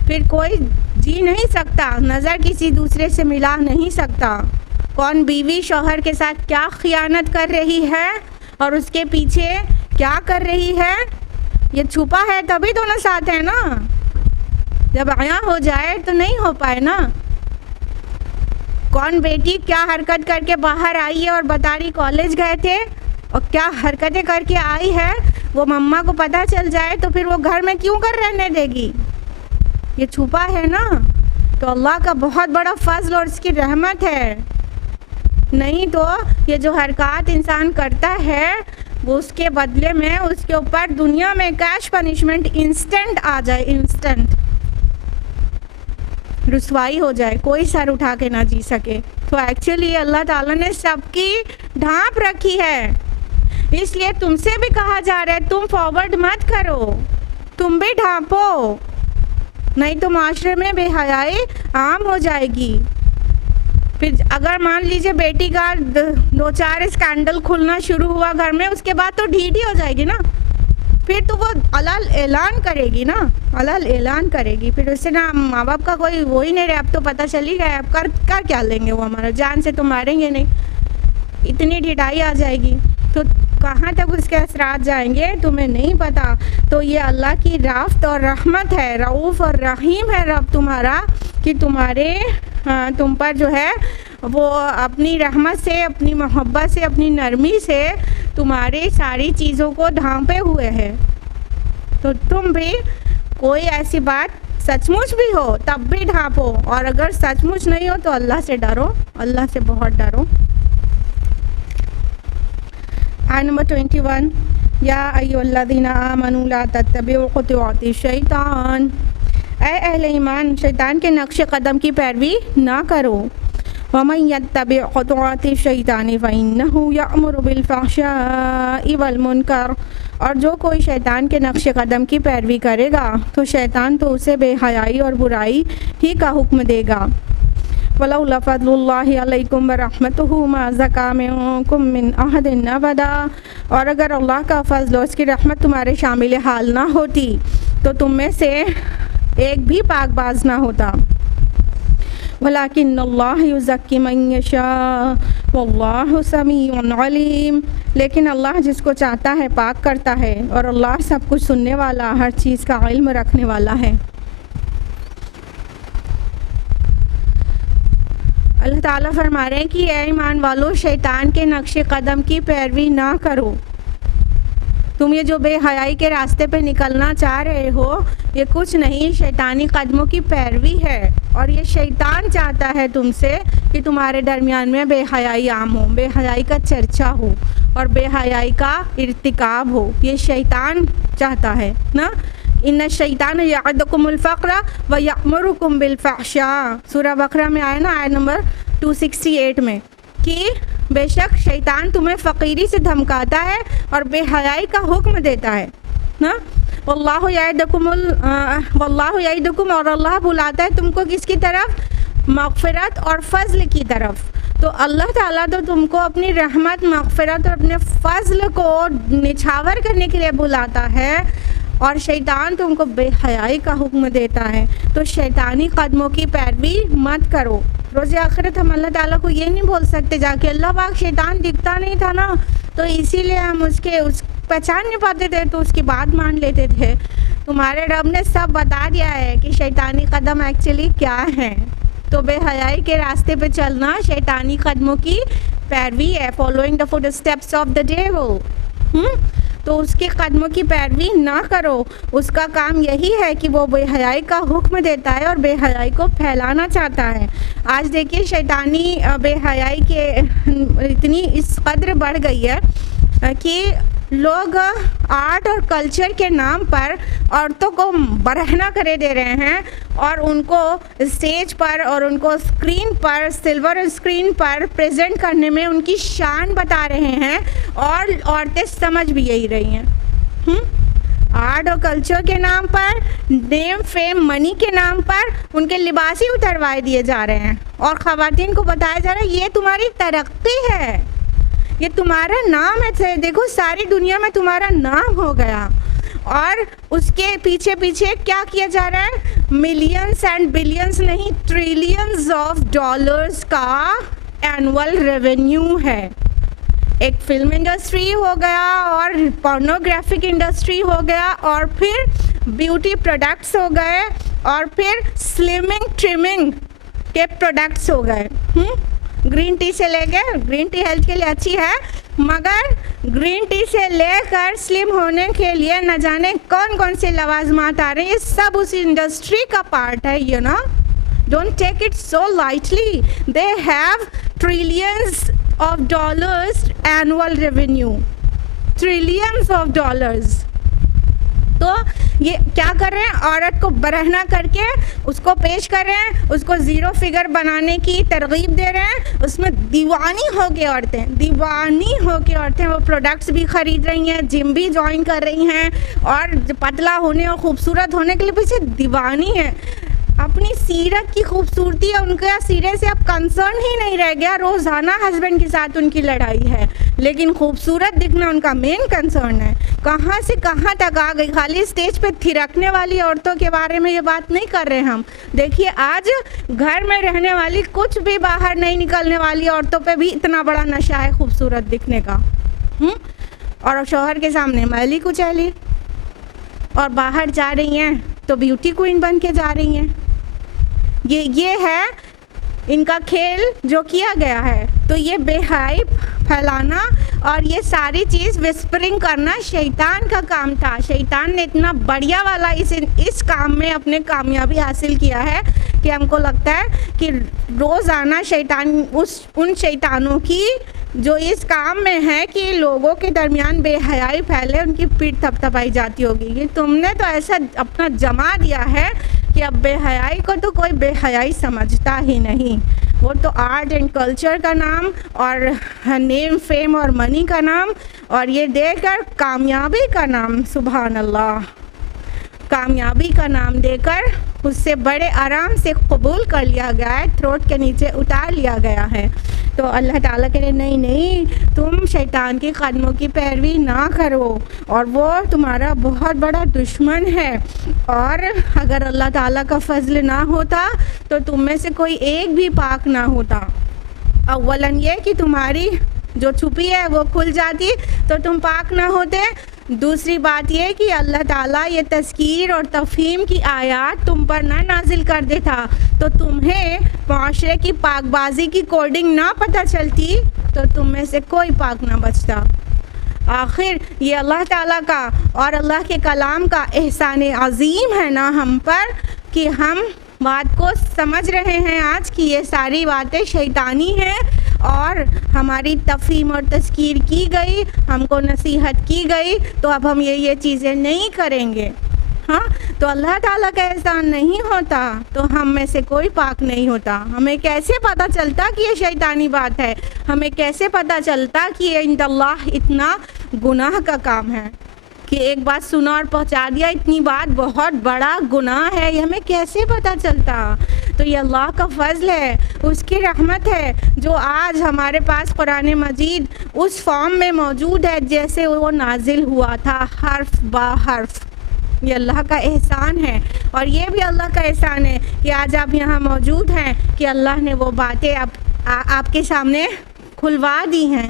پھر کوئی جی نہیں سکتا، نظر کسی دوسرے سے ملا نہیں سکتا. کون بیوی شوہر کے ساتھ کیا خیانت کر رہی ہے اور اس کے پیچھے کیا کر رہی ہے، یہ چھپا ہے تبھی تو نہ ساتھ ہے نا. جب عیاں ہو جائے تو نہیں ہو پائے نا. کون بیٹی کیا حرکت کر کے باہر آئی ہے اور بتا رہی کالج گئے تھے اور کیا حرکتیں کر کے آئی ہے، وہ مما کو پتہ چل جائے تو پھر وہ گھر میں کیوں کر رہنے دے گی. یہ چھپا ہے نا. تو اللہ کا بہت بڑا فضل اور اس کی رحمت ہے. نہیں تو یہ جو حرکات انسان کرتا ہے وہ اس کے بدلے میں اس کے اوپر دنیا میں کیش پنشمنٹ انسٹنٹ آ جائے، انسٹنٹ رسوائی ہو جائے، کوئی سر اٹھا کے نہ جی سکے. تو ایکچولی اللہ تعالیٰ نے سب کی ڈھانپ رکھی ہے، اس لیے تم سے بھی کہا جا رہا ہے تم فارورڈ مت کرو، تم بھی ڈھانپو، نہیں تو معاشرے میں بے حیائی عام ہو جائے گی. پھر اگر مان لیجئے بیٹی کا 2-4 اسکینڈل کھلنا شروع ہوا گھر میں، اس کے بعد تو ڈھیٹ ہی ہو جائے گی نا. پھر تو وہ علل اعلان کرے گی نا، علل اعلان کرے گی. پھر اس سے نا ماں باپ کا کوئی وہی نہیں رہے، اب تو پتہ چلی گیا، اب کر کیا لیں گے، وہ ہمارا جان سے تو ماریں گے نہیں، اتنی ڈھٹائی آ جائے گی. تو کہاں تک اس کے اثرات جائیں گے تمہیں نہیں پتہ. تو یہ اللہ کی رافت اور رحمت ہے، رؤوف اور رحیم ہے رب تمہارا، کہ تم پر جو ہے وہ اپنی رحمت سے، اپنی محبت سے، اپنی نرمی سے تمہاری ساری چیزوں کو ڈھانپے ہوئے ہے. تو تم بھی کوئی ایسی بات سچ مچ بھی ہو تب بھی ڈھانپو، اور اگر سچ مچ نہیں ہو تو اللہ سے ڈرو، اللہ سے بہت ڈرو. آیت نمبر 21 یا ایھا الذین آمنوا لا تتبعوا خطوات الشیطان. اے اہل ایمان، شیطان کے نقش قدم کی پیروی نہ کرو. وَمَن يَتَّبِعْ خُطُوَاتِ الشَّيْطَانِ فَإِنَّهُ يَأْمُرُ بِالْفَحْشَاءِ وَالْمُنکَرِ. اور جو کوئی شیطان کے نقش قدم کی پیروی کرے گا تو شیطان تو اسے بے حیائی اور برائی ہی کا حکم دے گا. وَلَوْلَا فَضْلُ اللَّهِ عَلَيْكُمْ وَرَحْمَتُهُ مَا زَكَىٰ مِنكُم مِّنْ أَحَدٍ أَبَدًا. اور اگر اللہ کا فضل اور اس کی رحمت تمہارے شامل حال نہ ہوتی تو تم میں سے ایک بھی پاک باز نہ ہوتا. وَلَٰكِنَّ اللَّهَ يُزَكِّي مَن يَشَاءُ وَاللَّهُ سَمِيعٌ عَلِيمٌ. لیکن اللہ جس کو چاہتا ہے پاک کرتا ہے اور اللہ سب کچھ سننے والا، ہر چیز کا علم رکھنے والا ہے. اللہ تعالیٰ فرما رہے ہیں کہ اے ایمان والو، شیطان کے نقش قدم کی پیروی نہ کرو. تم یہ جو بے حیائی کے راستے پہ نکلنا چاہ رہے ہو، یہ کچھ نہیں، شیطانی قدموں کی پیروی ہے. اور یہ شیطان چاہتا ہے تم سے کہ تمہارے درمیان میں بے حیائی عام ہو، بے حیائی کا چرچا ہو اور بے حیائی کا ارتکاب ہو. یہ شیطان چاہتا ہے نا. ان الشیطان یعدکم الفقر ویأمرکم بالفحشاء، سورہ بقرہ میں آیا نا، آیت نمبر 268 میں، کہ بے شک شیطان تمہیں فقیری سے دھمکاتا ہے اور بے حیائی کا حکم دیتا ہے نا. واللہ یعدکم، اور اللہ بلاتا ہے تم کو کس کی طرف؟ مغفرت اور فضل کی طرف. تو اللہ تعالیٰ تو تم کو اپنی رحمت، مغفرت اور اپنے فضل کو نچھاور کرنے کے لیے بلاتا ہے، اور شیطان تم کو بے حیائی کا حکم دیتا ہے. تو شیطانی قدموں کی پیروی مت کرو. روز آخرت ہم اللہ تعالیٰ کو یہ نہیں بول سکتے جا کے اللہ پاک شیطان دکھتا نہیں تھا نا، تو اسی لیے ہم اس پہچان نہیں پاتے تھے تو اس کی بات مان لیتے تھے. تمہارے رب نے سب بتا دیا ہے کہ شیطانی قدم ایکچولی کیا ہیں. تو بے حیائی کے راستے پہ چلنا شیطانی قدموں کی پیروی ہے. Following the footsteps of the devil. تو اس کے قدموں کی پیروی نہ کرو. اس کا کام یہی ہے کہ وہ بے حیائی کا حکم دیتا ہے اور بے حیائی کو پھیلانا چاہتا ہے. آج دیکھیے شیطانی بے حیائی کے اتنی اس قدر بڑھ گئی ہے کہ لوگ آرٹ اور کلچر کے نام پر عورتوں کو برہنہ کرے دے رہے ہیں اور ان کو اسٹیج پر اور ان کو اسکرین پر، سلور اسکرین پر پریزنٹ کرنے میں ان کی شان بتا رہے ہیں، اور عورتیں سمجھ بھی یہی رہی ہیں. آرٹ اور کلچر کے نام پر، نیم فیم منی کے نام پر ان کے لباس ہی اتروائے دیے جا رہے ہیں، اور خواتین کو بتایا جا رہا ہے یہ تمہاری ترقی ہے، یہ تمہارا نام ہے. دیکھو ساری دنیا میں تمہارا نام ہو گیا. اور اس کے پیچھے پیچھے کیا کیا جا رہا ہے؟ ملینز اینڈ بلینز نہیں، ٹریلینز آف ڈالرز کا اینول ریونیو ہے. ایک فلم انڈسٹری ہو گیا، اور پورنوگرافک انڈسٹری ہو گیا، اور پھر بیوٹی پروڈکٹس ہو گئے، اور پھر سلمنگ ٹرمنگ کے پروڈکٹس ہو گئے. گرین ٹی سے لے کے، گرین ٹی ہیلتھ کے لیے اچھی ہے، مگر گرین ٹی سے لے کر سلم ہونے کے لیے نہ جانے کون کون سے لوازمات آ رہے ہیں، یہ سب اس انڈسٹری کا پارٹ ہے. You know, don't take it so lightly. They have trillions of dollars annual revenue, trillions of dollars. تو یہ کیا کر رہے ہیں؟ عورت کو برہنہ کر کے اس کو پیش کر رہے ہیں، اس کو زیرو فگر بنانے کی ترغیب دے رہے ہیں. اس میں دیوانی ہو کے عورتیں وہ پروڈکٹس بھی خرید رہی ہیں، جم بھی جوائن کر رہی ہیں، اور پتلا ہونے اور خوبصورت ہونے کے لیے پیچھے دیوانی ہے. اپنی سیرت کی خوبصورتی ہے، ان کا سیرے سے اب کنسرن ہی نہیں رہ گیا. روزانہ ہسبینڈ کے ساتھ ان کی لڑائی ہے، لیکن خوبصورت دکھنا ان کا مین کنسرن ہے. کہاں سے کہاں تک آ گئی. خالی اسٹیج پہ تھرکنے والی عورتوں کے بارے میں یہ بات نہیں کر رہے ہم. دیکھیے آج گھر میں رہنے والی، کچھ بھی باہر نہیں نکلنے والی عورتوں پہ بھی اتنا بڑا نشہ ہے خوبصورت دکھنے کا. اور شوہر کے سامنے میلی کچیلی، اور باہر جا رہی ہیں تو بیوٹی کوئین بن کے جا رہی ہیں. یہ ہے ان کا کھیل جو کیا گیا ہے. تو یہ بے حیائی پھیلانا اور یہ ساری چیز وسپرنگ کرنا شیطان کا کام تھا. شیطان نے اتنا بڑھیا والا اس کام میں اپنے کامیابی حاصل کیا ہے کہ ہم کو لگتا ہے کہ روزانہ شیطان ان شیطانوں کی جو اس کام میں ہے کہ لوگوں کے درمیان بے حیائی پھیلے، ان کی پیٹھ تھپ تھپائی جاتی ہوگی کہ تم نے تو ایسا اپنا جما دیا ہے کہ اب بے حیائی کو تو کوئی بے حیائی سمجھتا ہی نہیں. وہ تو آرٹ اینڈ کلچر کا نام اور نیم فیم اور منی کا نام، اور یہ دے کر کامیابی کا نام، سبحان اللہ، کامیابی کا نام دے کر اس سے بڑے آرام سے قبول کر لیا گیا ہے، تھروٹ کے نیچے اتار لیا گیا ہے۔ تو اللہ تعالیٰ کہہ رہے نہیں تم شیطان کے قدموں کی پیروی نہ کرو، اور وہ تمہارا بہت بڑا دشمن ہے، اور اگر اللہ تعالیٰ کا فضل نہ ہوتا تو تم میں سے کوئی ایک بھی پاک نہ ہوتا۔ اولاً یہ کہ تمہاری جو چھپی ہے وہ کھل جاتی تو تم پاک نہ ہوتے، دوسری بات یہ کہ اللہ تعالیٰ یہ تذکیر اور تفہیم کی آیات تم پر نہ نازل کر دیتا تو تمہیں معاشرے کی پاک بازی کی کوڈنگ نہ پتہ چلتی تو تم میں سے کوئی پاک نہ بچتا۔ آخر یہ اللہ تعالیٰ کا اور اللہ کے کلام کا احسان عظیم ہے نا ہم پر کہ ہم بات کو سمجھ رہے ہیں آج کہ یہ ساری باتیں شیطانی ہیں، اور ہماری تفہیم اور تذکیر کی گئی، ہم کو نصیحت کی گئی، تو اب ہم یہ چیزیں نہیں کریں گے۔ ہاں، تو اللہ تعالیٰ کا احسان نہیں ہوتا تو ہم میں سے کوئی پاک نہیں ہوتا۔ ہمیں کیسے پتہ چلتا کہ یہ شیطانی بات ہے؟ ہمیں کیسے پتہ چلتا کہ یہ عند اللہ اتنا گناہ کا کام ہے کہ ایک بات سنا اور پہنچا دیا، اتنی بات بہت بڑا گناہ ہے، یہ ہمیں کیسے پتہ چلتا؟ تو یہ اللہ کا فضل ہے، اس کی رحمت ہے جو آج ہمارے پاس قرآن مجید اس فارم میں موجود ہے جیسے وہ نازل ہوا تھا، حرف با حرف۔ یہ اللہ کا احسان ہے، اور یہ بھی اللہ کا احسان ہے کہ آج آپ یہاں موجود ہیں کہ اللہ نے وہ باتیں آپ کے سامنے کھلوا دی ہیں۔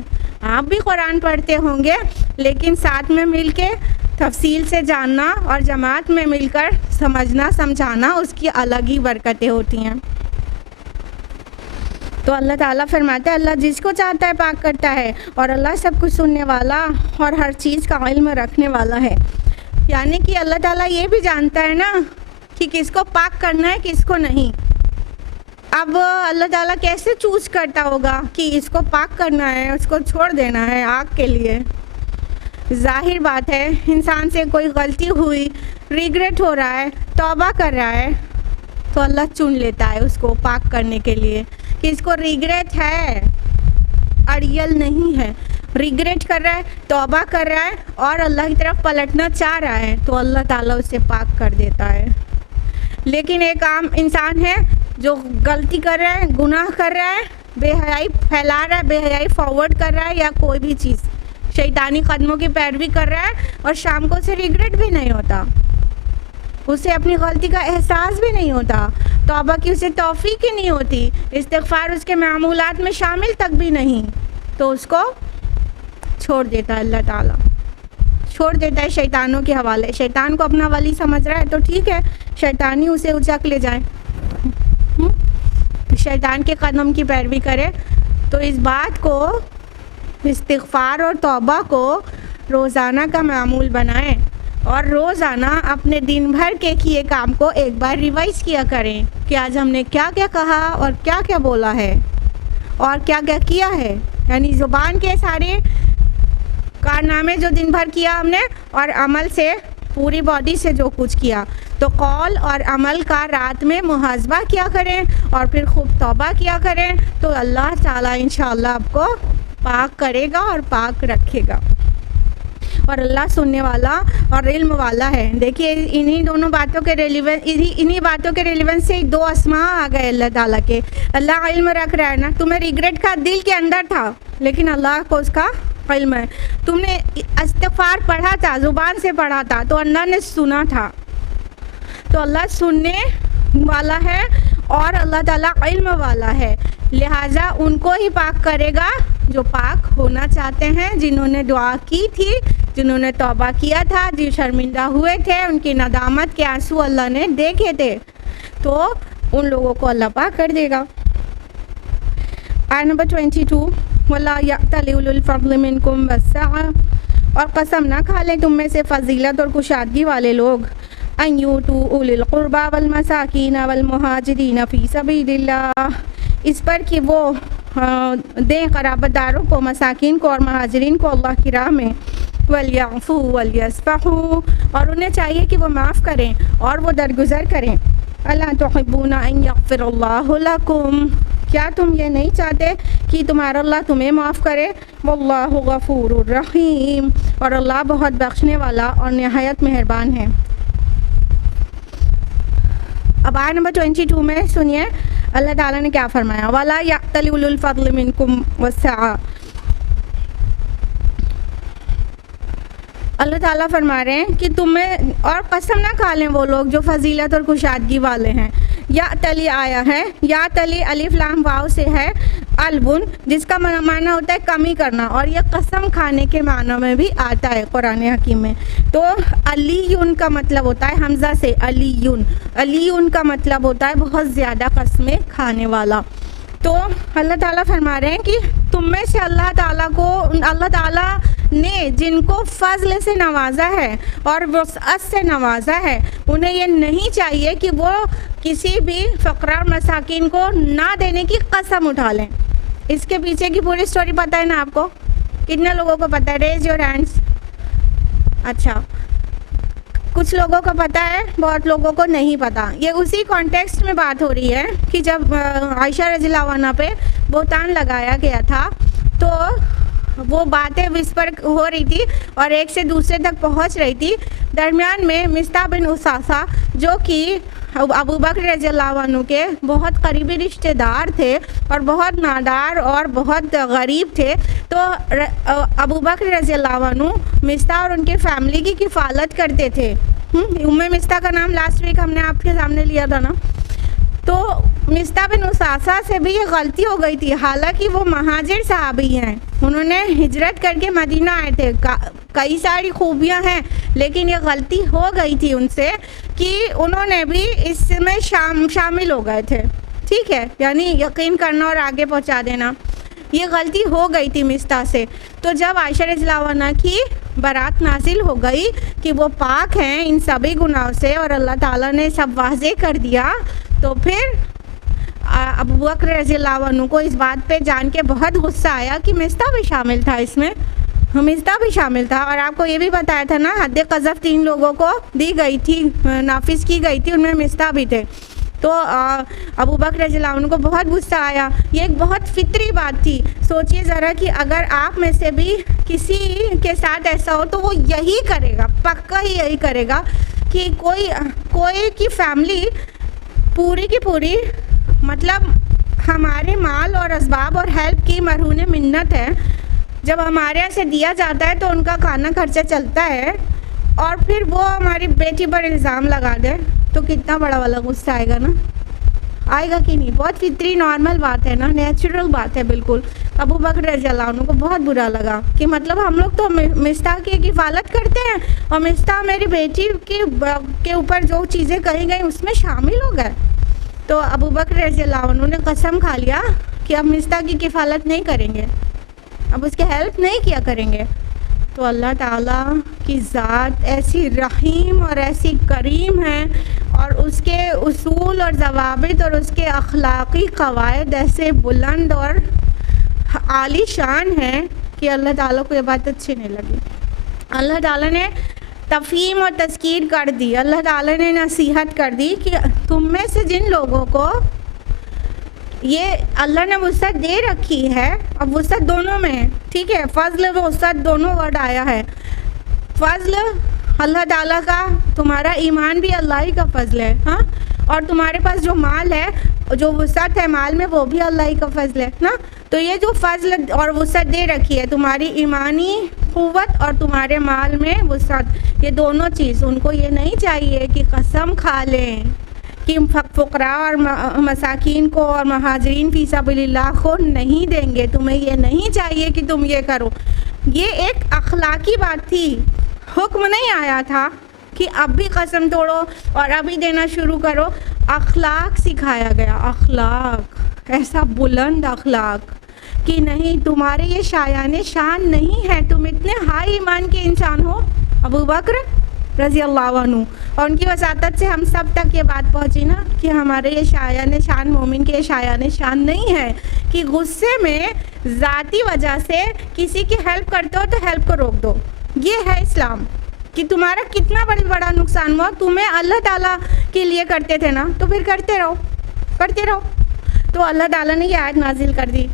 آپ بھی قرآن پڑھتے ہوں گے، لیکن ساتھ میں مل کے تفصیل سے جاننا اور جماعت میں مل کر سمجھنا سمجھانا اس کی الگ ہی برکتیں ہوتی ہیں۔ تو اللہ تعالیٰ فرماتا ہے اللہ جس کو چاہتا ہے پاک کرتا ہے، اور اللہ سب کچھ سننے والا اور ہر چیز کا علم رکھنے والا ہے۔ یعنی کہ اللہ تعالیٰ یہ بھی جانتا ہے نا کہ کس کو پاک کرنا ہے کس کو نہیں۔ اب اللہ تعالیٰ کیسے چوز کرتا ہوگا کہ اس کو پاک کرنا ہے اس کو چھوڑ دینا ہے آگ کے لیے؟ ظاہر بات ہے انسان سے کوئی غلطی ہوئی، ریگریٹ ہو رہا ہے، توبہ کر رہا ہے، تو اللہ چن لیتا ہے اس کو پاک کرنے کے لیے کہ اس کو ریگریٹ ہے، اڑیل نہیں ہے، ریگریٹ کر رہا ہے، توبہ کر رہا ہے اور اللہ کی طرف پلٹنا چاہ رہا ہے، تو اللہ تعالیٰ اسے پاک کر دیتا ہے۔ لیکن ایک عام انسان ہے جو غلطی کر رہا ہے، گناہ کر رہا ہے، بے حیائی پھیلا رہا ہے، بے حیائی فارورڈ کر رہا ہے، یا کوئی بھی چیز شیطانی قدموں کی پیروی کر رہا ہے، اور شام کو اسے ریگریٹ بھی نہیں ہوتا، اسے اپنی غلطی کا احساس بھی نہیں ہوتا، توبہ کی اسے توفیق ہی نہیں ہوتی، استغفار اس کے معمولات میں شامل تک بھی نہیں، تو اس کو چھوڑ دیتا ہے اللہ تعالیٰ، چھوڑ دیتا ہے شیطانوں کے حوالے۔ شیطان کو اپنا ولی سمجھ رہا ہے تو ٹھیک ہے، شیطان ہی اسے اچک لے جائے، شیطان کے قدم کی پیروی کرے۔ تو اس بات کو، استغفار اور توبہ کو روزانہ کا معمول بنائیں، اور روزانہ اپنے دن بھر کے کیے کام کو ایک بار ریوائز کیا کریں کہ آج ہم نے کیا کیا کہا اور کیا کیا بولا ہے اور کیا کیا کیا ہے، یعنی زبان کے سارے کارنامے جو دن بھر کیا ہم نے، اور عمل سے پوری باڈی سے جو کچھ کیا، تو قول اور عمل کا رات میں محاسبہ کیا کریں اور پھر خوب توبہ کیا کریں، تو اللہ تعالیٰ انشاءاللہ آپ کو پاک کرے گا اور پاک رکھے گا، اور اللہ سننے والا اور علم والا ہے۔ دیکھیے انہی دونوں باتوں کے انہی باتوں کے ریلیونس سے دو اسماء آ گئے اللہ تعالیٰ کے۔ اللہ علم رکھ رہا ہے نا، تمہیں ریگریٹ کا دل کے اندر تھا لیکن اللہ کو اس کا علم ہے، تم نے استغفار پڑھا تھا، زبان سے پڑھا تھا تو اللہ نے سنا تھا، تو اللہ سننے والا ہے اور اللہ تعالیٰ علم والا ہے، لہٰذا ان کو ہی پاک کرے گا جو پاک ہونا چاہتے ہیں، جنہوں نے دعا کی تھی، جنہوں نے توبہ کیا تھا، جو شرمندہ ہوئے تھے، ان کی ندامت کے آنسو اللہ نے دیکھے تھے، تو ان لوگوں کو اللہ پاک کر دے گا۔ آیت نمبر 22، وَلَا يَأْتَلِ أُولُو الْفَضْلِ مِنْكُمْ وَالسَّعَةِ، اور قسم نہ کھا لیں تم میں سے فضیلت اور کشادگی والے لوگ، أَن يُؤْتُوا أُولِي الْقُرْبَى وَالْمَسَاكِينَ وَالْمُهَاجِرِينَ فِي سَبِيلِ اللَّهِ، اس پر کہ وہ دیں قرابت داروں کو، مساکین کو اور مہاجرین کو اللہ کی راہ میں، وَلْيَعْفُوا وَلْيَصْفَحُوا، اور انہیں چاہیے کہ وہ معاف کریں اور وہ درگزر کریں۔ أَلَا تُحِبُّونَ أَن يَغْفِرَ اللَّهُ لَكُمْ، کیا تم یہ نہیں چاہتے کہ تمہارا اللہ تمہیں معاف کرے؟ وَاللَّهُ غَفُورٌ رَحِيمٌ، اور اللہ بہت بخشنے والا اور نہایت مہربان ہے۔ اب آیت نمبر 22 میں سنیے اللہ تعالیٰ نے کیا فرمایا، وَلَا يَأْتَلِ أُولُو الْفَضْلِ مِنْكُمْ وَالسَّعَةِ۔ اللہ تعالیٰ فرما رہے ہیں کہ تمہیں اور قسم نہ کھا لیں وہ لوگ جو فضیلت اور کشادگی والے ہیں۔ یا تلی آیا ہے، یا تلی الف لام واو سے ہے البن، جس کا معنی ہوتا ہے کمی کرنا، اور یہ قسم کھانے کے معنی میں بھی آتا ہے قرآن حکیم میں۔ تو علیون کا مطلب ہوتا ہے حمزہ سے علیون، علیون کا مطلب ہوتا ہے بہت زیادہ قسمیں کھانے والا۔ تو اللہ تعالیٰ فرما رہے ہیں کہ تم میں سے اللہ تعالیٰ نے جن کو فضل سے نوازا ہے اور وسعت سے نوازا ہے، انہیں یہ نہیں چاہیے کہ وہ کسی بھی فقراء اور مساکین کو نہ دینے کی قسم اٹھا لیں۔ اس کے پیچھے کی پوری سٹوری پتہ ہے نا آپ کو؟ کتنے لوگوں کو پتہ ہے؟ Raise your hands. اچھا، کچھ لوگوں کو پتہ ہے، بہت لوگوں کو نہیں پتہ۔ یہ اسی کانٹیکسٹ میں بات ہو رہی ہے کہ جب عائشہ رضی اللہ عنہا پہ بہتان لگایا گیا تھا تو وہ باتیں وسپر ہو رہی تھی اور ایک سے دوسرے تک پہنچ رہی تھی۔ درمیان میں مصطح بن اساسہ جو کہ ابو بکر رضی اللہ عنہ کے بہت قریبی رشتہ دار تھے اور بہت نادار اور بہت غریب تھے، تو ابو بکر رضی اللہ عنہ مصطح اور ان کے فیملی کی کفالت کرتے تھے۔ مصطح کا نام لاسٹ ویک ہم نے آپ کے سامنے لیا تھا نا۔ تو مصطح بن اساسہ سے بھی یہ غلطی ہو گئی تھی، حالانکہ وہ مہاجر صحابی ہیں، انہوں نے ہجرت کر کے مدینہ آئے تھے، کئی ساری خوبیاں ہیں، لیکن یہ غلطی ہو گئی تھی ان سے کہ انہوں نے بھی اس میں شامل ہو گئے تھے، ٹھیک ہے، یعنی یقین کرنا اور آگے پہنچا دینا، یہ غلطی ہو گئی تھی مصطح سے۔ تو جب عائشہ رضی اللہ عنہا کی برات نازل ہو گئی کہ وہ پاک ہیں ان سبھی گناہوں سے اور اللہ تعالیٰ نے سب واضح کر دیا، تو پھر ابو بکر رضی اللہ عنہ کو اس بات پہ جان کے بہت غصہ آیا کہ مصطح بھی شامل تھا اس میں، مصطح بھی شامل تھا، اور آپ کو یہ بھی بتایا تھا نا حد قذف 3 لوگوں کو دی گئی تھی، نافذ کی گئی تھی، ان میں مصطح بھی تھے۔ تو ابو بکر رضی اللہ عنہ کو بہت غصہ آیا۔ یہ ایک بہت فطری بات تھی۔ سوچئے ذرا کہ اگر آپ میں سے بھی کسی کے ساتھ ایسا ہو تو وہ یہی کرے گا، پکا ہی یہی کرے گا کہ کوئی کی فیملی پوری کی پوری مطلب ہمارے مال اور اسباب اور ہیلپ کی مرہون منت ہے، جب ہمارے یہاں سے دیا جاتا ہے تو ان کا کھانا خرچہ چلتا ہے، اور پھر وہ ہماری بیٹی پر الزام لگا دے تو کتنا بڑا والا غصہ آئے گا نا، آئے گا کہ نہیں؟ بہت فطری نارمل بات ہے نا، نیچرل بات ہے بالکل۔ ابو بکر رضی اللہ عنہ کو بہت برا لگا کہ مطلب ہم لوگ تو مصطح کی کفالت کرتے ہیں اور مصطح میری بیٹی کے اوپر جو چیزیں کہی گئی اس میں شامل ہو گئے۔ تو ابو بکر رضی اللہ عنہ نے قسم کھا لیا کہ اب مصطح کی کفالت نہیں کریں گے، اب اس کے ہیلپ نہیں کیا کریں گے۔ تو اللہ تعالیٰ کی ذات ایسی رحیم اور ایسی کریم ہے، اور اس کے اصول اور ضوابط اور اس کے اخلاقی قواعد ایسے بلند اور عالی شان ہیں کہ اللہ تعالیٰ کو یہ بات اچھی نہیں لگی۔ اللہ تعالیٰ نے تفہیم اور تذکیر کر دی، اللہ تعالیٰ نے نصیحت کر دی کہ تم میں سے جن لوگوں کو یہ اللہ نے وسعت دے رکھی ہے، اب وسعت دونوں میں ہے، ٹھیک ہے، فضل و وسعت دونوں ورڈ آیا ہے۔ فضل اللہ تعالیٰ کا، تمہارا ایمان بھی اللہ ہی کا فضل ہے، ہاں، اور تمہارے پاس جو مال ہے، جو وسعت ہے مال میں، وہ بھی اللہ ہی کا فضل ہے نا۔ تو یہ جو فضل اور وسعت دے رکھی ہے، تمہاری ایمانی قوت اور تمہارے مال میں وسعت، یہ دونوں چیز، ان کو یہ نہیں چاہیے کہ قسم کھا لیں کہ فقراء اور مساکین کو اور مہاجرین فی سبیل اللہ کو نہیں دیں گے، تمہیں یہ نہیں چاہیے کہ تم یہ کرو۔ یہ ایک اخلاقی بات تھی، حکم نہیں آیا تھا کہ اب بھی قسم توڑو اور ابھی دینا شروع کرو، اخلاق سکھایا گیا، اخلاق، ایسا بلند اخلاق کہ نہیں، تمہارے یہ شایان شان نہیں ہے، تم اتنے ہائی ایمان کے انسان ہو۔ ابو بکر رضی اللہ عنہ، اور ان کی وساطت سے ہم سب تک یہ بات پہنچی نا کہ ہمارے یہ شایان شان، مومن کے یہ شایان شان نہیں ہے کہ غصے میں ذاتی وجہ سے کسی کی ہیلپ کرتے ہو تو ہیلپ کو روک دو۔ یہ ہے اسلام کہ تمہارا کتنا بڑا نقصان ہوا، تمہیں اللہ تعالیٰ کے لیے کرتے تھے نا، تو پھر کرتے رہو۔ تو اللہ تعالیٰ نے یہ آیت نازل کر دی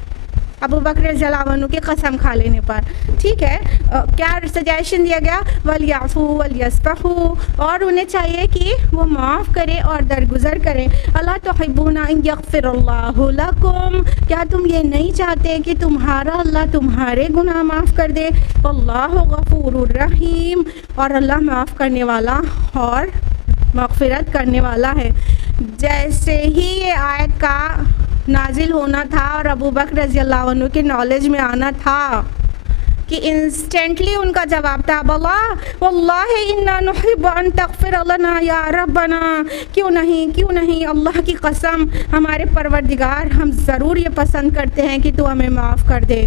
ابو بکر رضی اللہ عنہ کی قسم کھا لینے پر. ٹھیک ہے, کیا سجیشن دیا گیا؟ وَلْيَعْفُوا وَلْيَصْفَحُوا, اور انہیں چاہیے کہ وہ معاف کرے اور درگزر کریں. اَلَا تُحِبُّونَ أَن يَغْفِرَ اللَّهُ لَكُمْ, کیا تم یہ نہیں چاہتے کہ تمہارا اللہ تمہارے گناہ معاف کر دے؟ وَاللَّهُ غَفُورٌ رَحِيمٌ, اور اللہ معاف کرنے والا اور مغفرت کرنے والا ہے. جیسے ہی یہ آیت کا نازل ہونا تھا اور ابو بکر رضی اللہ عنہ کے نالج میں آنا تھا کہ انسٹنٹلی ان کا جواب تھا واللہ انا نحب ان تغفر لنا یا ربنا, کیوں نہیں اللہ کی قسم ہمارے پروردگار, ہم ضرور یہ پسند کرتے ہیں کہ تو ہمیں معاف کر دے.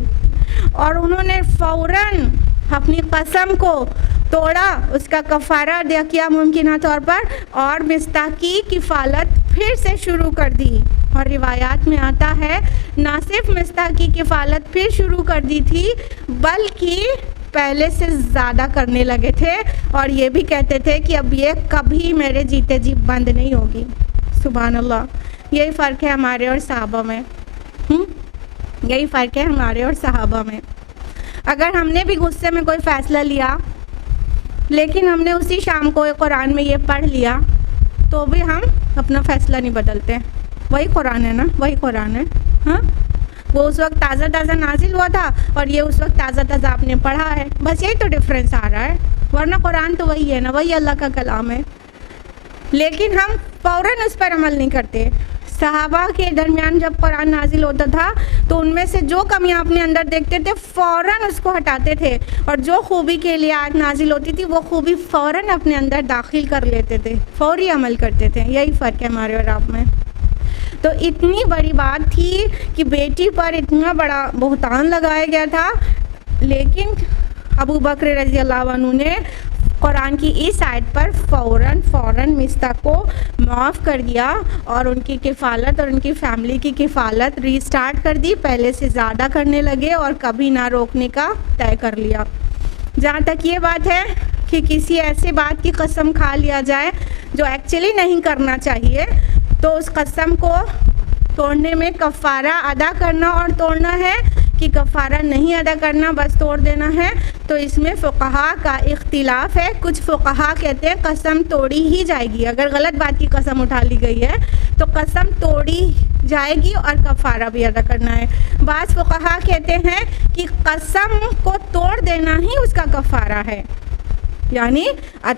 اور انہوں نے فوراً اپنی قسم کو توڑا, اس کا کفارہ ادا کیا ممکنہ طور پر, اور مصطح کی کفالت پھر سے شروع کر دی. اور روایات میں آتا ہے نہ صرف مصطح کی کفالت پھر شروع کر دی تھی بلکہ پہلے سے زیادہ کرنے لگے تھے, اور یہ بھی کہتے تھے کہ اب یہ کبھی میرے جیتے جی بند نہیں ہوگی. سبحان اللہ, یہی فرق ہے ہمارے اور صحابہ میں. یہی فرق ہے ہمارے اور صحابہ میں. اگر ہم نے بھی غصے میں کوئی فیصلہ لیا لیکن ہم نے اسی شام کو قرآن میں یہ پڑھ لیا تو بھی ہم اپنا فیصلہ نہیں بدلتے. وہی قرآن ہے نا, وہی قرآن ہے. ہاں, وہ اس وقت تازہ نازل ہوا تھا اور یہ اس وقت تازہ آپ نے پڑھا ہے, بس یہی تو ڈفرینس آ رہا ہے, ورنہ قرآن تو وہی ہے نا, وہی اللہ کا کلام ہے. لیکن ہم فوراً اس پر عمل نہیں کرتے. صحابہ کے درمیان جب قرآن نازل ہوتا تھا تو ان میں سے جو کمیاں اپنے اندر دیکھتے تھے فوراً اس کو ہٹاتے تھے, اور جو خوبی کے لیے آیت نازل ہوتی تھی وہ خوبی فوراً اپنے اندر داخل کر لیتے تھے, فوری عمل کرتے تھے. یہی فرق ہے ہمارے اور آپ میں. تو اتنی بڑی بات تھی کہ بیٹی پر اتنا بڑا بہتان لگایا گیا تھا, لیکن ابو بکر رضی اللہ عنہ نے قرآن کی اس آیت پر فوراً مصطح کو معاف کر دیا اور ان کی کفالت اور ان کی فیملی کی کفالت ری سٹارٹ کر دی, پہلے سے زیادہ کرنے لگے اور کبھی نہ روکنے کا طے کر لیا. جہاں تک یہ بات ہے کہ کسی ایسے بات کی قسم کھا لیا جائے جو ایکچولی نہیں کرنا چاہیے, تو اس قسم کو توڑنے میں کفارہ ادا کرنا اور توڑنا ہے کہ کفارہ نہیں ادا کرنا بس توڑ دینا ہے, تو اس میں فقہا کا اختلاف ہے. کچھ فقہا کہتے ہیں قسم توڑی ہی جائے گی, اگر غلط بات کی قسم اٹھا لی گئی ہے تو قسم توڑی جائے گی اور کفارہ بھی ادا کرنا ہے. بعض فقہا کہتے ہیں کہ قسم کو توڑ دینا ہی اس کا کفارہ ہے, یعنی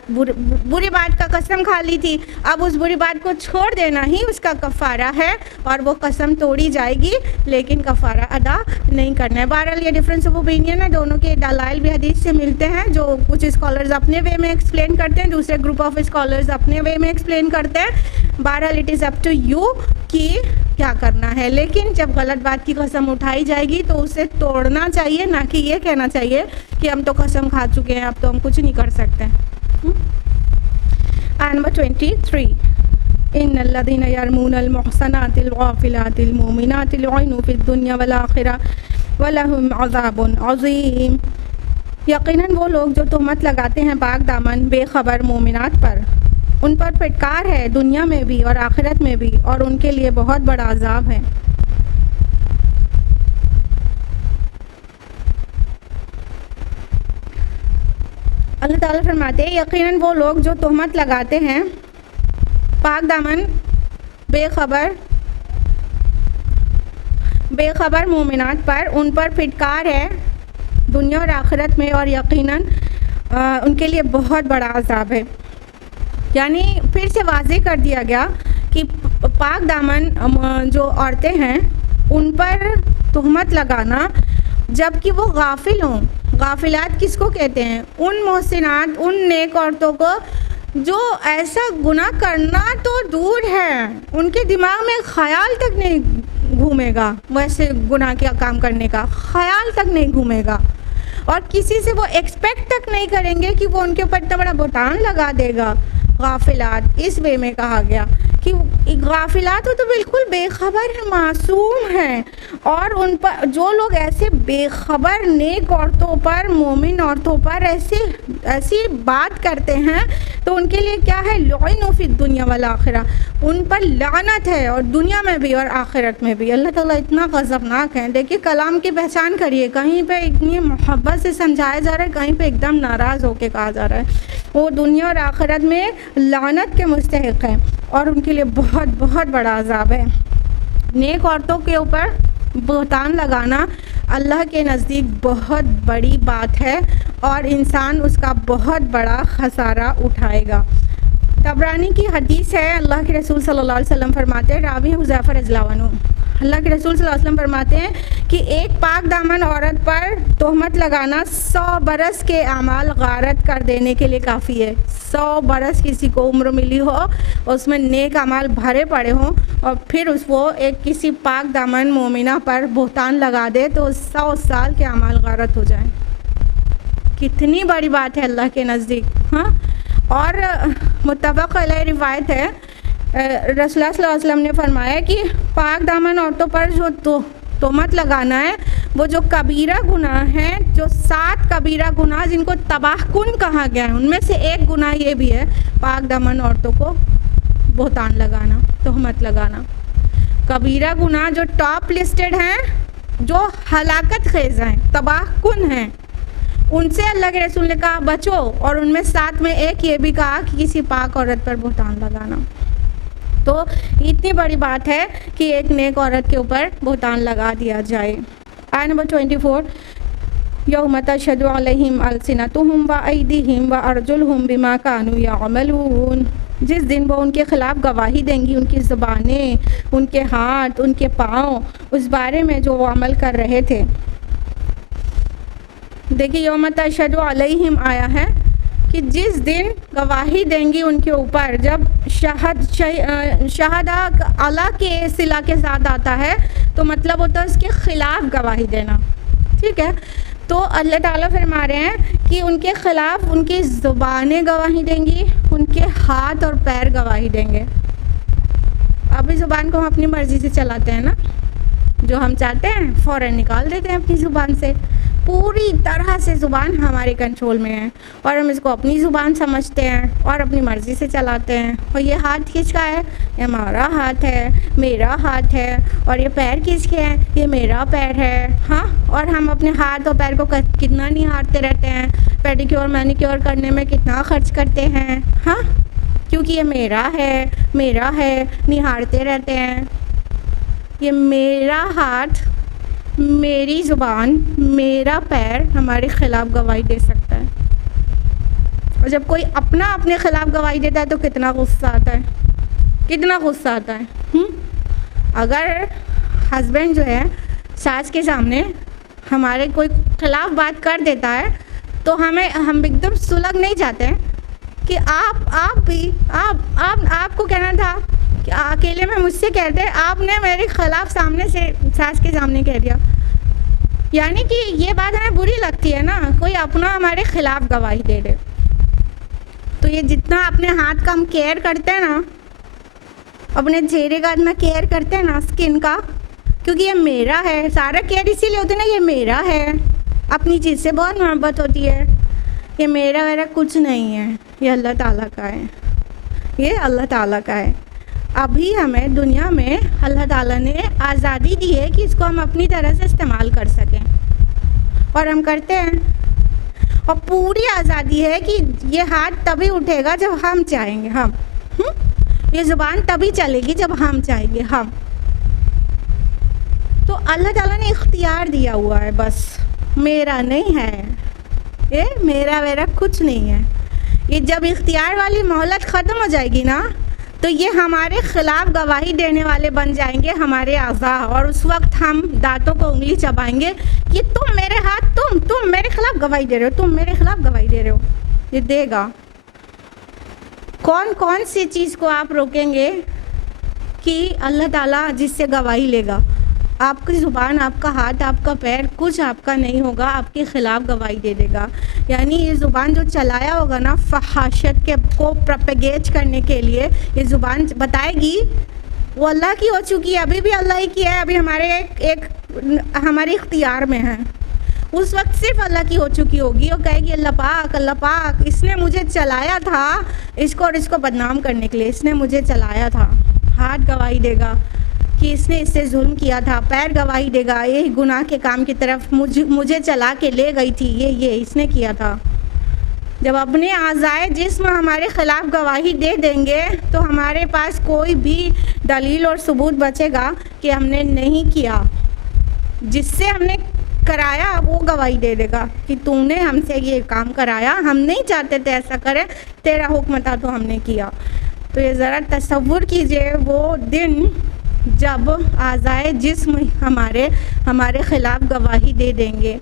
بری بات کا قسم کھا لی تھی, اب اس بری بات کو چھوڑ دینا ہی اس کا کفارہ ہے, اور وہ قسم توڑی جائے گی لیکن کفارہ ادا نہیں کرنا ہے. بہرحال یہ ڈفرینس آف اوپینین ہے, دونوں کے دلائل بھی حدیث سے ملتے ہیں, جو کچھ اسکالرز اپنے وے میں ایکسپلین کرتے ہیں, دوسرے گروپ آف اسکالرز اپنے وے میں ایکسپلین کرتے ہیں. بہرحال it is up to you کہ کیا کرنا ہے, لیکن جب غلط بات کی قسم اٹھائی جائے گی تو اسے توڑنا چاہیے, نہ کہ یہ کہنا چاہیے کہ ہم تو قسم کھا چکے ہیں اب تو ہم کچھ نہیں کر سکتے. آیت نمبر 23, ان الذين يرمون المحصنات الغافلات المؤمنات لعنوا في الدنيا والآخرة ولهم عذاب عظيم. یقیناً وہ لوگ جو تہمت لگاتے ہیں پاک دامن بے خبر مومنات پر, ان پر پھٹکار ہے دنیا میں بھی اور آخرت میں بھی, اور ان کے لیے بہت بڑا عذاب ہے. اللہ تعالیٰ فرماتے ہیں یقیناً وہ لوگ جو تہمت لگاتے ہیں پاک دامن بے خبر مومنات پر, ان پر پھٹکار ہے دنیا اور آخرت میں, اور یقیناً ان کے لیے بہت بڑا عذاب ہے. یعنی پھر سے واضح کر دیا گیا کہ پاک دامن جو عورتیں ہیں ان پر تہمت لگانا جب کہ وہ غافل ہوں. غافلات کس کو کہتے ہیں؟ ان محسنات, ان نیک عورتوں کو جو ایسا گناہ کرنا تو دور ہے, ان کے دماغ میں خیال تک نہیں گھومے گا, ویسے گناہ کیا کام کرنے کا خیال تک نہیں گھومے گا, اور کسی سے وہ ایکسپیکٹ تک نہیں کریں گے کہ وہ ان کے اوپر اتنا بڑا بہتان لگا دے گا. غافلات اس وے میں کہا گیا کہ غافلات تو بالکل بے خبر ہیں، معصوم ہیں، اور ان پر جو لوگ ایسے بے خبر نیک عورتوں پر، مومن عورتوں پر ایسی بات کرتے ہیں تو ان کے لیے کیا ہے؟ لعنوا فی الدنیا والآخرہ، ان پر لعنت ہے، اور دنیا میں بھی اور آخرت میں بھی۔ اللہ تعالیٰ اتنا غضبناک ہے۔ دیکھیے کلام کی پہچان کریے، کہیں پہ اتنی محبت سے سمجھایا جا رہا ہے، کہیں پہ ایک دم ناراض ہو کے کہا جا رہا ہے۔ وہ دنیا اور آخرت میں لعنت کے مستحق ہیں اور ان کے لیے بہت بہت بڑا عذاب ہے۔ نیک عورتوں کے اوپر بہتان لگانا اللہ کے نزدیک بہت بڑی بات ہے اور انسان اس کا بہت بڑا خسارہ اٹھائے گا۔ طبرانی کی حدیث ہے، اللہ کے رسول صلی اللہ علیہ وسلم فرماتے ہیں، راوی حذیفہ رضی اللہ عنہ، اللہ کے رسول صلی اللہ علیہ وسلم فرماتے ہیں کہ ایک پاک دامن عورت پر تہمت لگانا 100 برس کے اعمال غارت کر دینے کے لیے کافی ہے۔ 100 برس کسی کو عمر ملی ہو، اس میں نیک اعمال بھرے پڑے ہوں، اور پھر وہ ایک کسی پاک دامن مومنہ پر بہتان لگا دے تو 100 سال کے اعمال غارت ہو جائیں۔ کتنی بڑی بات ہے اللہ کے نزدیک، ہاں۔ اور متفق علیہ روایت ہے، رسول اللہ صلی اللہ علیہ وسلم نے فرمایا کہ پاک دامن عورتوں پر جو تہمت لگانا ہے، وہ جو کبیرہ گناہ ہیں، جو 7 کبیرہ گناہ جن کو تباہ کن کہا گیا ہے، ان میں سے ایک گناہ یہ بھی ہے پاک دامن عورتوں کو بہتان لگانا، تہمت لگانا۔ کبیرہ گناہ جو ٹاپ لسٹڈ ہیں، جو ہلاکت خیز ہیں، تباہ کن ہیں، ان سے اللہ کے رسول نے کہا بچو، اور ان میں 7 میں ایک یہ بھی کہا کہ کسی پاک عورت پر بہتان لگانا۔ تو اتنی بڑی بات ہے کہ ایک نیک عورت کے اوپر بہتان لگا دیا جائے۔ آیت نمبر 24، یوم تشہد علیہم السنتہم وایدیہم وارجلہم بما کانوا یعملون، جس دن وہ ان کے خلاف گواہی دیں گی، ان کی زبانیں، ان کے ہاتھ، ان کے پاؤں، اس بارے میں جو وہ عمل کر رہے تھے۔ دیکھیے یوم تشہد علیہم آیا ہے کہ جس دن گواہی دیں گی ان کے اوپر، جب شہادہ اللہ کے صلہ کے ساتھ آتا ہے تو مطلب ہوتا ہے اس کے خلاف گواہی دینا، ٹھیک ہے؟ تو اللہ تعالیٰ فرما رہے ہیں کہ ان کے خلاف ان کی زبانیں گواہی دیں گی، ان کے ہاتھ اور پیر گواہی دیں گے۔ ابھی زبان کو ہم اپنی مرضی سے چلاتے ہیں نا، جو ہم چاہتے ہیں فوراً نکال دیتے ہیں اپنی زبان سے، پوری طرح سے زبان ہمارے کنٹرول میں ہے اور ہم اس کو اپنی زبان سمجھتے ہیں اور اپنی مرضی سے چلاتے ہیں۔ اور یہ ہاتھ کس کا ہے؟ یہ ہمارا ہاتھ ہے، میرا ہاتھ ہے۔ اور یہ پیر کس کے ہیں؟ یہ میرا پیر ہے، ہاں۔ اور ہم اپنے ہاتھ اور پیر کو کتنا نہارتے رہتے ہیں، پیڈیکیور مینیکیور کرنے میں کتنا خرچ کرتے ہیں، ہاں، کیونکہ یہ میرا ہے، نہارتے رہتے ہیں۔ یہ میرا ہاتھ، میری زبان، میرا پیر ہمارے خلاف گواہی دے سکتا ہے، اور جب کوئی اپنے خلاف گواہی دیتا ہے تو کتنا غصہ آتا ہے، کتنا غصہ آتا ہے۔ اگر ہسبینڈ جو ہے ساس کے سامنے ہمارے کوئی خلاف بات کر دیتا ہے تو ہم ایک دم سلگ نہیں جاتے ہیں کہ آپ کو کہنا تھا کہ اکیلے میں مجھ سے کہتے، آپ نے میرے خلاف سامنے سے ساس کے سامنے کہہ دیا، یعنی کہ یہ بات ہمیں بری لگتی ہے نا، کوئی اپنا ہمارے خلاف گواہی دے دے۔ تو یہ جتنا اپنے ہاتھ کا ہم کیئر کرتے ہیں نا، اپنے چہرے کا اتنا کیئر کرتے ہیں نا، اسکن کا، کیونکہ یہ میرا ہے، سارا کیئر اسی لیے ہوتا ہے نا، یہ میرا ہے، اپنی چیز سے بہت محبت ہوتی ہے، یہ میرا کچھ نہیں ہے، یہ اللہ تعالیٰ کا ہے، یہ اللہ تعالیٰ کا ہے۔ ابھی ہمیں دنیا میں اللہ تعالیٰ نے آزادی دی ہے کہ اس کو ہم اپنی طرح سے استعمال کر سکیں، اور ہم کرتے ہیں، اور پوری آزادی ہے کہ یہ ہاتھ تبھی اٹھے گا جب ہم چاہیں گے، یہ زبان تبھی چلے گی جب ہم چاہیں گے، ہم۔ تو اللہ تعالیٰ نے اختیار دیا ہوا ہے، بس میرا نہیں ہے، یہ میرا کچھ نہیں ہے۔ یہ جب اختیار والی مہلت ختم ہو جائے گی نا، تو یہ ہمارے خلاف گواہی دینے والے بن جائیں گے ہمارے اعضاء، اور اس وقت ہم دانتوں کو انگلی چبائیں گے کہ تم میرے ہاتھ، تم میرے خلاف گواہی دے رہے ہو، تم میرے خلاف گواہی دے رہے ہو۔ یہ دے گا کون سی چیز کو آپ روکیں گے کہ اللہ تعالیٰ جس سے گواہی لے گا؟ آپ کی زبان، آپ کا ہاتھ، آپ کا پیر کچھ آپ کا نہیں ہوگا، آپ کے خلاف گواہی دے دے گا. یعنی یہ زبان جو چلایا ہوگا نا فحاشت کے کو پروپیگیٹ کرنے کے لیے، یہ زبان بتائے گی وہ اللہ کی ہو چکی ہے، ابھی بھی اللہ ہی کی ہے، ابھی ہمارے اختیار میں ہے. اس وقت صرف اللہ کی ہو چکی ہوگی. وہ کہے گی اللہ پاک اس نے مجھے چلایا تھا اس کو اور اس کو بدنام کرنے کے لیے، اس نے مجھے چلایا تھا. ہاتھ گواہی دے گا کہ اس نے اس سے ظلم کیا تھا. پیر گواہی دے گا یہ گناہ کے کام کی طرف مجھے چلا کے لے گئی تھی، یہ اس نے کیا تھا. جب اپنے اعضائے جسم ہمارے خلاف گواہی دے دیں گے تو ہمارے پاس کوئی بھی دلیل اور ثبوت بچے گا کہ ہم نے نہیں کیا. جس سے ہم نے کرایا وہ گواہی دے دے گا کہ تم نے ہم سے یہ کام کرایا، ہم نہیں چاہتے تھے ایسا کرے، تیرا حکم تھا تو ہم نے کیا. تو یہ ذرا تصور کیجئے وہ دن جب اعضائے جسم ہمارے خلاف گواہی دے دیں گے.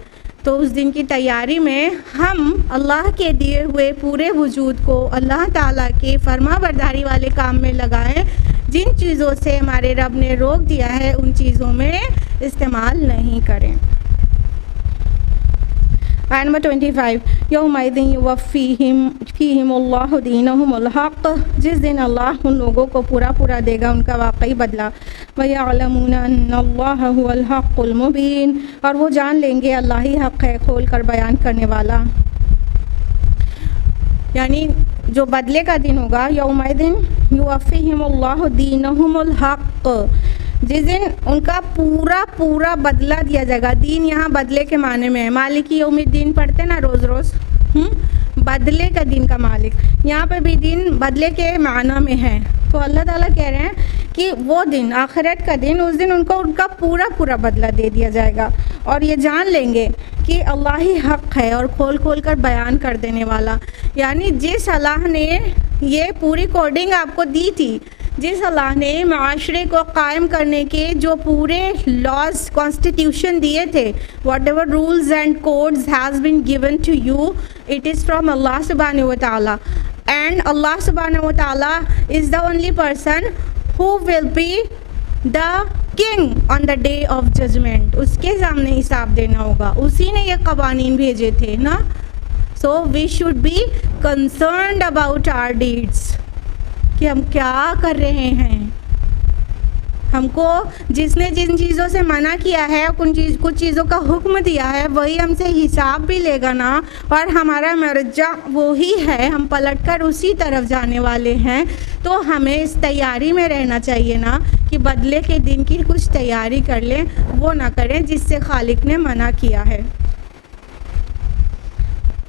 تو اس دن کی تیاری میں ہم اللہ کے دیے ہوئے پورے وجود کو اللہ تعالیٰ کے فرما برداری والے کام میں لگائیں. جن چیزوں سے ہمارے رب نے روک دیا ہے ان چیزوں میں استعمال نہیں کریں. آیت نمبر 25 یومئذ یوفیہم اللہ دینہم الحق، جس دن اللہ ان لوگوں کو پورا دے گا ان کا واقعی بدلہ. وَيَعْلَمُونَ أَنَّ اللَّهَ هُوَ الْحَقُّ الْمُبِينُ، اور وہ جان لیں گے اللہ ہی حق ہے کھول کر بیان کرنے والا. یعنی جو بدلے کا دن ہوگا، یومئذ یوفیہم اللہ دینہم الحق، جس دن ان کا پورا بدلہ دیا جائے گا. دین یہاں بدلے کے معنی میں ہے. مالک یوم الدین پڑھتے نا روز بدلے کا دن کا مالک، یہاں پہ بھی دین بدلے کے معنی میں ہے. تو اللہ تعالیٰ کہہ رہے ہیں کہ وہ دن آخرت کا دن، اس دن ان کو ان کا پورا بدلہ دے دیا جائے گا. اور یہ جان لیں گے کہ اللہ ہی حق ہے اور کھول کر بیان کر دینے والا. یعنی جس اللہ نے یہ پوری کوڈنگ آپ کو دی تھی، جس اللہ نے معاشرے کو قائم کرنے کے جو پورے لاز کانسٹیٹیوشن دیے تھے، whatever rules and codes has been given to you, it is from اللہ سبحانہ و تعالیٰ. اینڈ اللہ سبحانہ و تعالیٰ is the only person who will be the king on the day of judgement. اس کے سامنے حساب دینا ہوگا، اسی نے یہ قوانین بھیجے تھے نا. So we should be concerned about our deeds, کہ ہم کیا کر رہے ہیں. ہم کو جس نے جن چیزوں سے منع کیا ہے، کچھ چیزوں کا حکم دیا ہے، وہی ہم سے حساب بھی لے گا نا. اور ہمارا مرجع وہی ہے، ہم پلٹ کر اسی طرف جانے والے ہیں. تو ہمیں اس تیاری میں رہنا چاہیے نا کہ بدلے کے دن کی کچھ تیاری کر لیں، وہ نہ کریں جس سے خالق نے منع کیا ہے.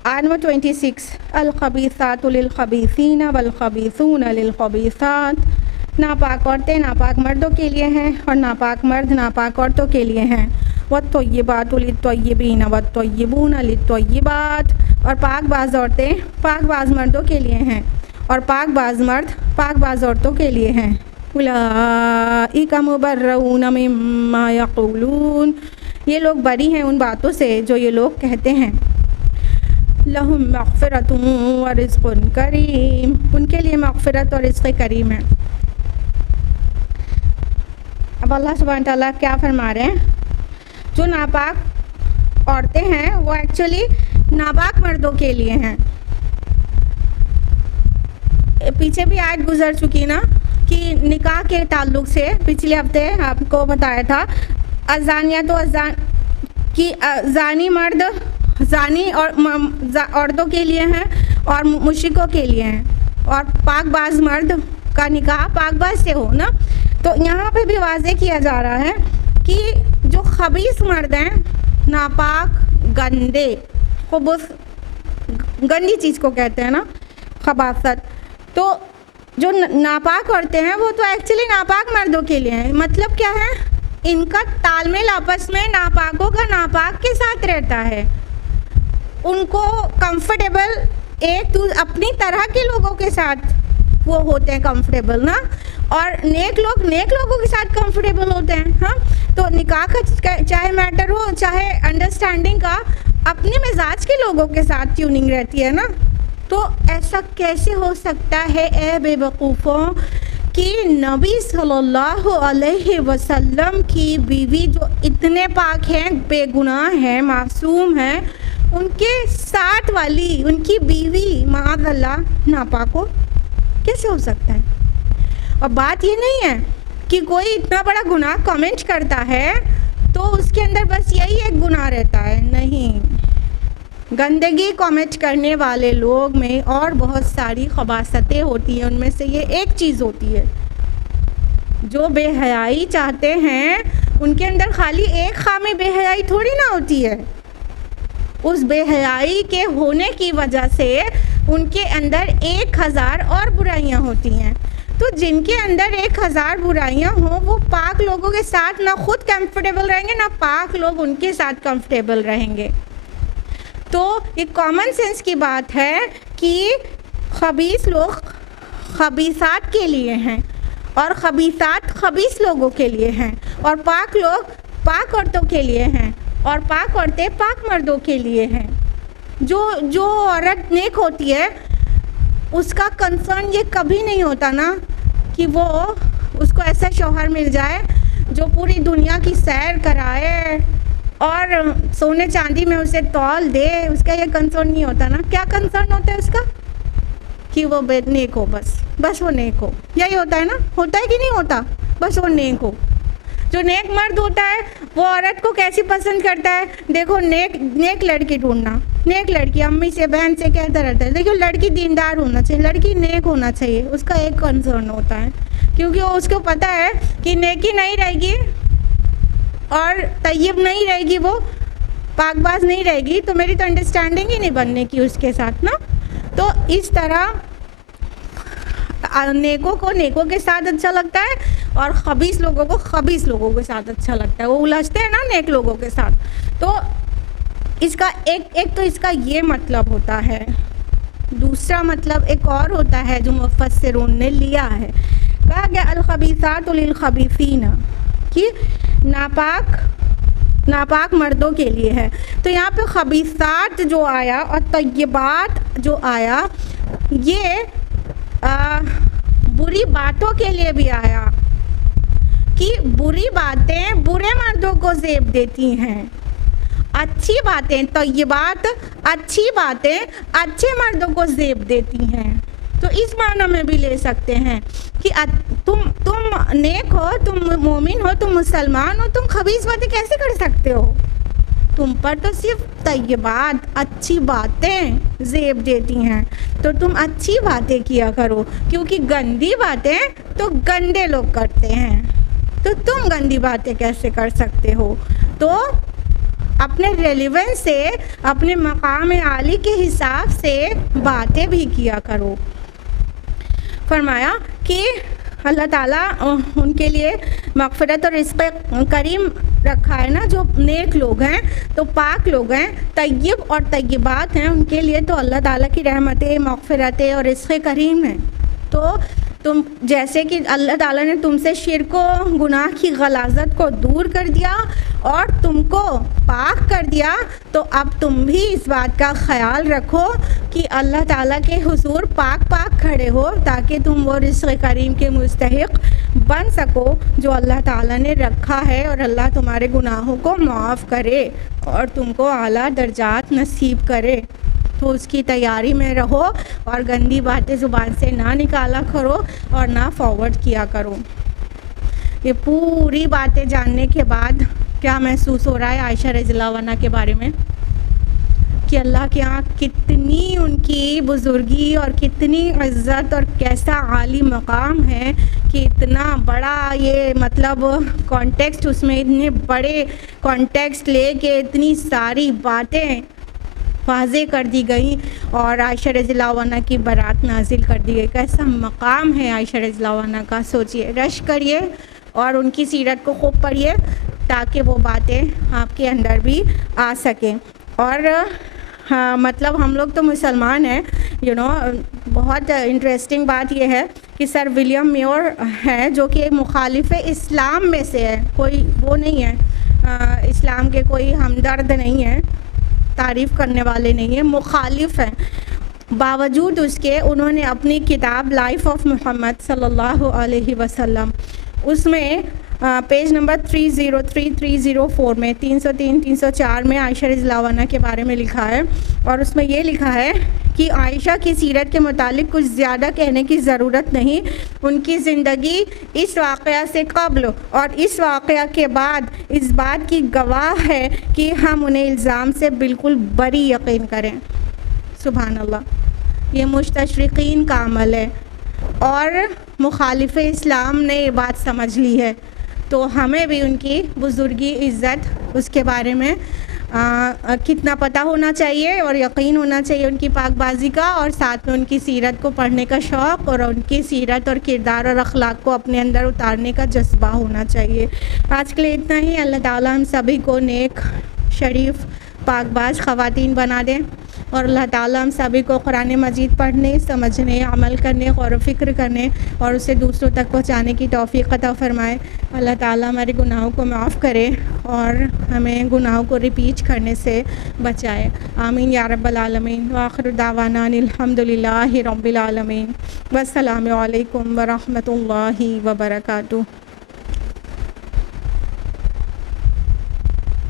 آیت نمبر 26 الخبیثات للخبیثین والخبیثون للخبیثات، ناپاک عورتیں ناپاک مردوں کے لیے ہیں اور ناپاک مرد ناپاک عورتوں کے لیے ہیں. والطیبات للطیبین والطیبون للطیبات، اور پاک باز عورتیں پاک باز مردوں کے لیے ہیں اور پاک باز مرد پاک باز عورتوں کے لیے ہیں. اولئک مبرؤون مما یقولون، یہ لوگ بری ہیں ان باتوں سے جو یہ لوگ کہتے ہیں. لہم مغفرۃ ورزق کریم، ان کے لیے مغفرت اور رزق کریم ہے. اب اللہ سبحانہ تعالیٰ کیا فرما رہے ہیں؟ جو ناپاک عورتیں ہیں وہ ایکچولی ناپاک مردوں کے لیے ہیں. پیچھے بھی آیت گزر چکی نا کہ نکاح کے تعلق سے، پچھلے ہفتے آپ کو بتایا تھا ازانیہ کہ زانی مرد زانی اور عورتوں کے لیے ہیں اور مشرکوں کے لیے ہیں، اور پاک باز مرد کا نکاح پاک باز سے ہو نا. تو یہاں پہ بھی واضح کیا جا رہا ہے کہ جو خبیث مرد ہیں، ناپاک، گندے، خبث گندی چیز کو کہتے ہیں نا، خباثت. تو جو ناپاک عورتیں ہیں وہ تو ایکچولی ناپاک مردوں کے لیے ہیں. مطلب کیا ہے؟ ان کا تال میل آپس میں ناپاکوں کا ناپاک کے ساتھ رہتا ہے. ان کو کمفرٹیبل ایک اپنی طرح کے لوگوں کے ساتھ وہ ہوتے ہیں کمفرٹیبل نا، اور نیک لوگوں کے ساتھ کمفرٹیبل ہوتے ہیں. ہاں، تو نکاح کا چاہے میٹر ہو چاہے انڈرسٹینڈنگ کا، اپنے مزاج کے لوگوں کے ساتھ ٹیوننگ رہتی ہے نا. تو ایسا کیسے ہو سکتا ہے اے بے وقوفوں کہ نبی صلی اللہ علیہ وسلم کی بیوی جو اتنے پاک ہیں، بے گناہ ہیں، معصوم ہیں، ان کے ساتھ والی ان کی بیوی معاذ اللہ ناپاک ہو؟ کیسے ہو سکتا ہے؟ اور بات یہ نہیں ہے کہ کوئی اتنا بڑا گناہ کمنٹ کرتا ہے تو اس کے اندر بس یہی ایک گناہ رہتا ہے، نہیں، گندگی کمنٹ کرنے والے لوگ میں اور بہت ساری خباثتیں ہوتی ہیں، ان میں سے یہ ایک چیز ہوتی ہے۔ جو بے حیائی چاہتے ہیں ان کے اندر خالی ایک خامی بے حیائی تھوڑی نہ ہوتی ہے، اس بے حیائی کے ہونے کی وجہ سے ان کے اندر 1000 اور برائیاں ہوتی ہیں۔ تو جن کے اندر 1000 برائیاں ہوں وہ پاک لوگوں کے ساتھ نہ خود کمفرٹیبل رہیں گے، نہ پاک لوگ ان کے ساتھ کمفرٹیبل رہیں گے۔ تو ایک کامن سینس کی بات ہے کہ خبیث لوگ خبیثات کے لیے ہیں، اور خبیثات خبیث لوگوں کے لیے ہیں، اور پاک لوگ پاک عورتوں کے لیے ہیں، اور پاک عورتیں پاک مردوں کے لیے ہیں۔ جو عورت نیک ہوتی ہے اس کا کنسرن یہ کبھی نہیں ہوتا نا کہ وہ اس کو ایسا شوہر مل جائے جو پوری دنیا کی سیر کرائے اور سونے چاندی میں اسے تول دے، اس کا یہ کنسرن نہیں ہوتا نا۔ کیا کنسرن ہوتا ہے اس کا؟ کہ وہ نیک ہو، بس وہ نیک ہو، یہی ہوتا ہے نا؟ ہوتا ہے کہ نہیں ہوتا؟ بس وہ نیک ہو۔ جو نیک مرد ہوتا ہے وہ عورت کو کیسی پسند کرتا ہے؟ دیکھو نیک لڑکی ڈھونڈنا، نیک لڑکی، امی سے بہن سے کہتا رہتا ہے دیکھو لڑکی دیندار ہونا چاہیے، لڑکی نیک ہونا چاہیے، اس کا ایک کنسرن ہوتا ہے، کیونکہ وہ اس کو پتہ ہے کہ نیکی نہیں رہے گی اور طیب نہیں رہے گی، وہ پاک باز نہیں رہے گی، تو میری تو انڈرسٹینڈنگ ہی نہیں بننے کی اس کے ساتھ نا۔ تو اس طرح نیکوں کو نیکوں کے ساتھ اچھا لگتا ہے اور خبیث لوگوں کو خبیث لوگوں کے ساتھ اچھا لگتا ہے، وہ الجھتے ہیں نا نیک لوگوں کے ساتھ۔ تو اس کا ایک تو اس کا یہ مطلب ہوتا ہے، دوسرا مطلب ایک اور ہوتا ہے جو مفسرون نے لیا ہے، کہا گیا الخبیثات للخبیثین، کہ ناپاک مردوں کے لیے ہے۔ تو یہاں پہ خبیثات جو آیا اور طیبات جو آیا یہ بری باتوں کے لیے بھی آیا، کہ بری باتیں برے مردوں کو زیب دیتی ہیں، اچھی باتیں طیبات اچھی باتیں اچھے مردوں کو زیب دیتی ہیں۔ تو اس معنی میں بھی لے سکتے ہیں کہ تم نیک ہو، تم مومن ہو، تم مسلمان ہو، تم خبیث باتیں کیسے کر سکتے ہو؟ تم پر تو صرف طیبات اچھی باتیں زیب دیتی ہیں، تو تم اچھی باتیں کیا کرو، کیونکہ گندی باتیں تو گندے لوگ کرتے ہیں، تو تم گندی باتیں کیسے کر سکتے ہو؟ تو اپنے ریلیونس سے، اپنے مقام عالی کے حساب سے باتیں بھی کیا کرو۔ فرمایا کہ اللہ تعالیٰ ان کے لیے مغفرت اور رزق کریم رکھا ہے نا، جو نیک لوگ ہیں تو پاک لوگ ہیں، طیب اور طیبات ہیں، ان کے لیے تو اللہ تعالیٰ کی رحمتیں، مغفرتیں اور رزق کریم ہیں۔ تو تم جیسے کہ اللہ تعالیٰ نے تم سے شرک و گناہ کی غلاظت کو دور کر دیا اور تم کو پاک کر دیا، تو اب تم بھی اس بات کا خیال رکھو کہ اللہ تعالیٰ کے حضور پاک کھڑے ہو، تاکہ تم وہ رزق کریم کے مستحق بن سکو جو اللہ تعالیٰ نے رکھا ہے، اور اللہ تمہارے گناہوں کو معاف کرے اور تم کو اعلیٰ درجات نصیب کرے۔ تو اس کی تیاری میں رہو اور گندی باتیں زبان سے نہ نکالا کرو اور نہ فارورڈ کیا کرو۔ یہ پوری باتیں جاننے کے بعد کیا محسوس ہو رہا ہے عائشہ رضی اللہ عنہا کے بارے میں؟ کہ اللہ کے ہاں کتنی ان کی بزرگی اور کتنی عزت اور کیسا عالی مقام ہے، کہ اتنا بڑا یہ مطلب کانٹیکسٹ، اس میں اتنے بڑے کانٹیکسٹ لے کے اتنی ساری باتیں واضح کر دی گئی اور عائشہ رضی اللہ عنہا کی برات نازل کر دی گئی۔ کیسا مقام ہے عائشہ رضی اللہ عنہا کا، سوچئے، رشک کریے اور ان کی سیرت کو خوب پڑھیے تاکہ وہ باتیں آپ کے اندر بھی آ سکیں۔ اور مطلب ہم لوگ تو مسلمان ہیں، بہت انٹرسٹنگ بات یہ ہے کہ سر ولیم میور ہے جو کہ مخالف اسلام میں سے ہے، کوئی وہ نہیں ہے اسلام کے، کوئی ہمدرد نہیں ہے، تعریف کرنے والے نہیں ہیں، مخالف ہیں۔ باوجود اس کے انہوں نے اپنی کتاب لائف آف محمد صلی اللہ علیہ وسلم اس میں پیج نمبر 303-304 میں 303-304 میں عائشہ رضی اللہ عنہا کے بارے میں لکھا ہے، اور اس میں یہ لکھا ہے کہ عائشہ کی سیرت کے متعلق کچھ زیادہ کہنے کی ضرورت نہیں، ان کی زندگی اس واقعہ سے قبل اور اس واقعہ کے بعد اس بات کی گواہ ہے کہ ہم انہیں الزام سے بالکل بری یقین کریں۔ سبحان اللہ، یہ مستشرقین کا عمل ہے اور مخالف اسلام نے یہ بات سمجھ لی ہے، تو ہمیں بھی ان کی بزرگی، عزت، اس کے بارے میں کتنا پتہ ہونا چاہیے اور یقین ہونا چاہیے ان کی پاک بازی کا، اور ساتھ میں ان کی سیرت کو پڑھنے کا شوق اور ان کی سیرت اور کردار اور اخلاق کو اپنے اندر اتارنے کا جذبہ ہونا چاہیے۔ آج کے لیے اتنا ہی۔ اللہ تعالیٰ ہم سبھی کو نیک، شریف، پاک باز خواتین بنا دیں، اور اللہ تعالیٰ ہم سبھی کو قرآن مجید پڑھنے، سمجھنے، عمل کرنے، غور و فکر کرنے اور اسے دوسروں تک پہنچانے کی توفیق عطا فرمائے۔ اللہ تعالیٰ ہمارے گناہوں کو معاف کرے اور ہمیں گناہوں کو ریپیٹ کرنے سے بچائے۔ آمین یا رب العالمین۔ وآخر دعوانا الحمد للہ رب العالمین۔ والسلام علیکم ورحمۃ اللہ وبرکاتہ۔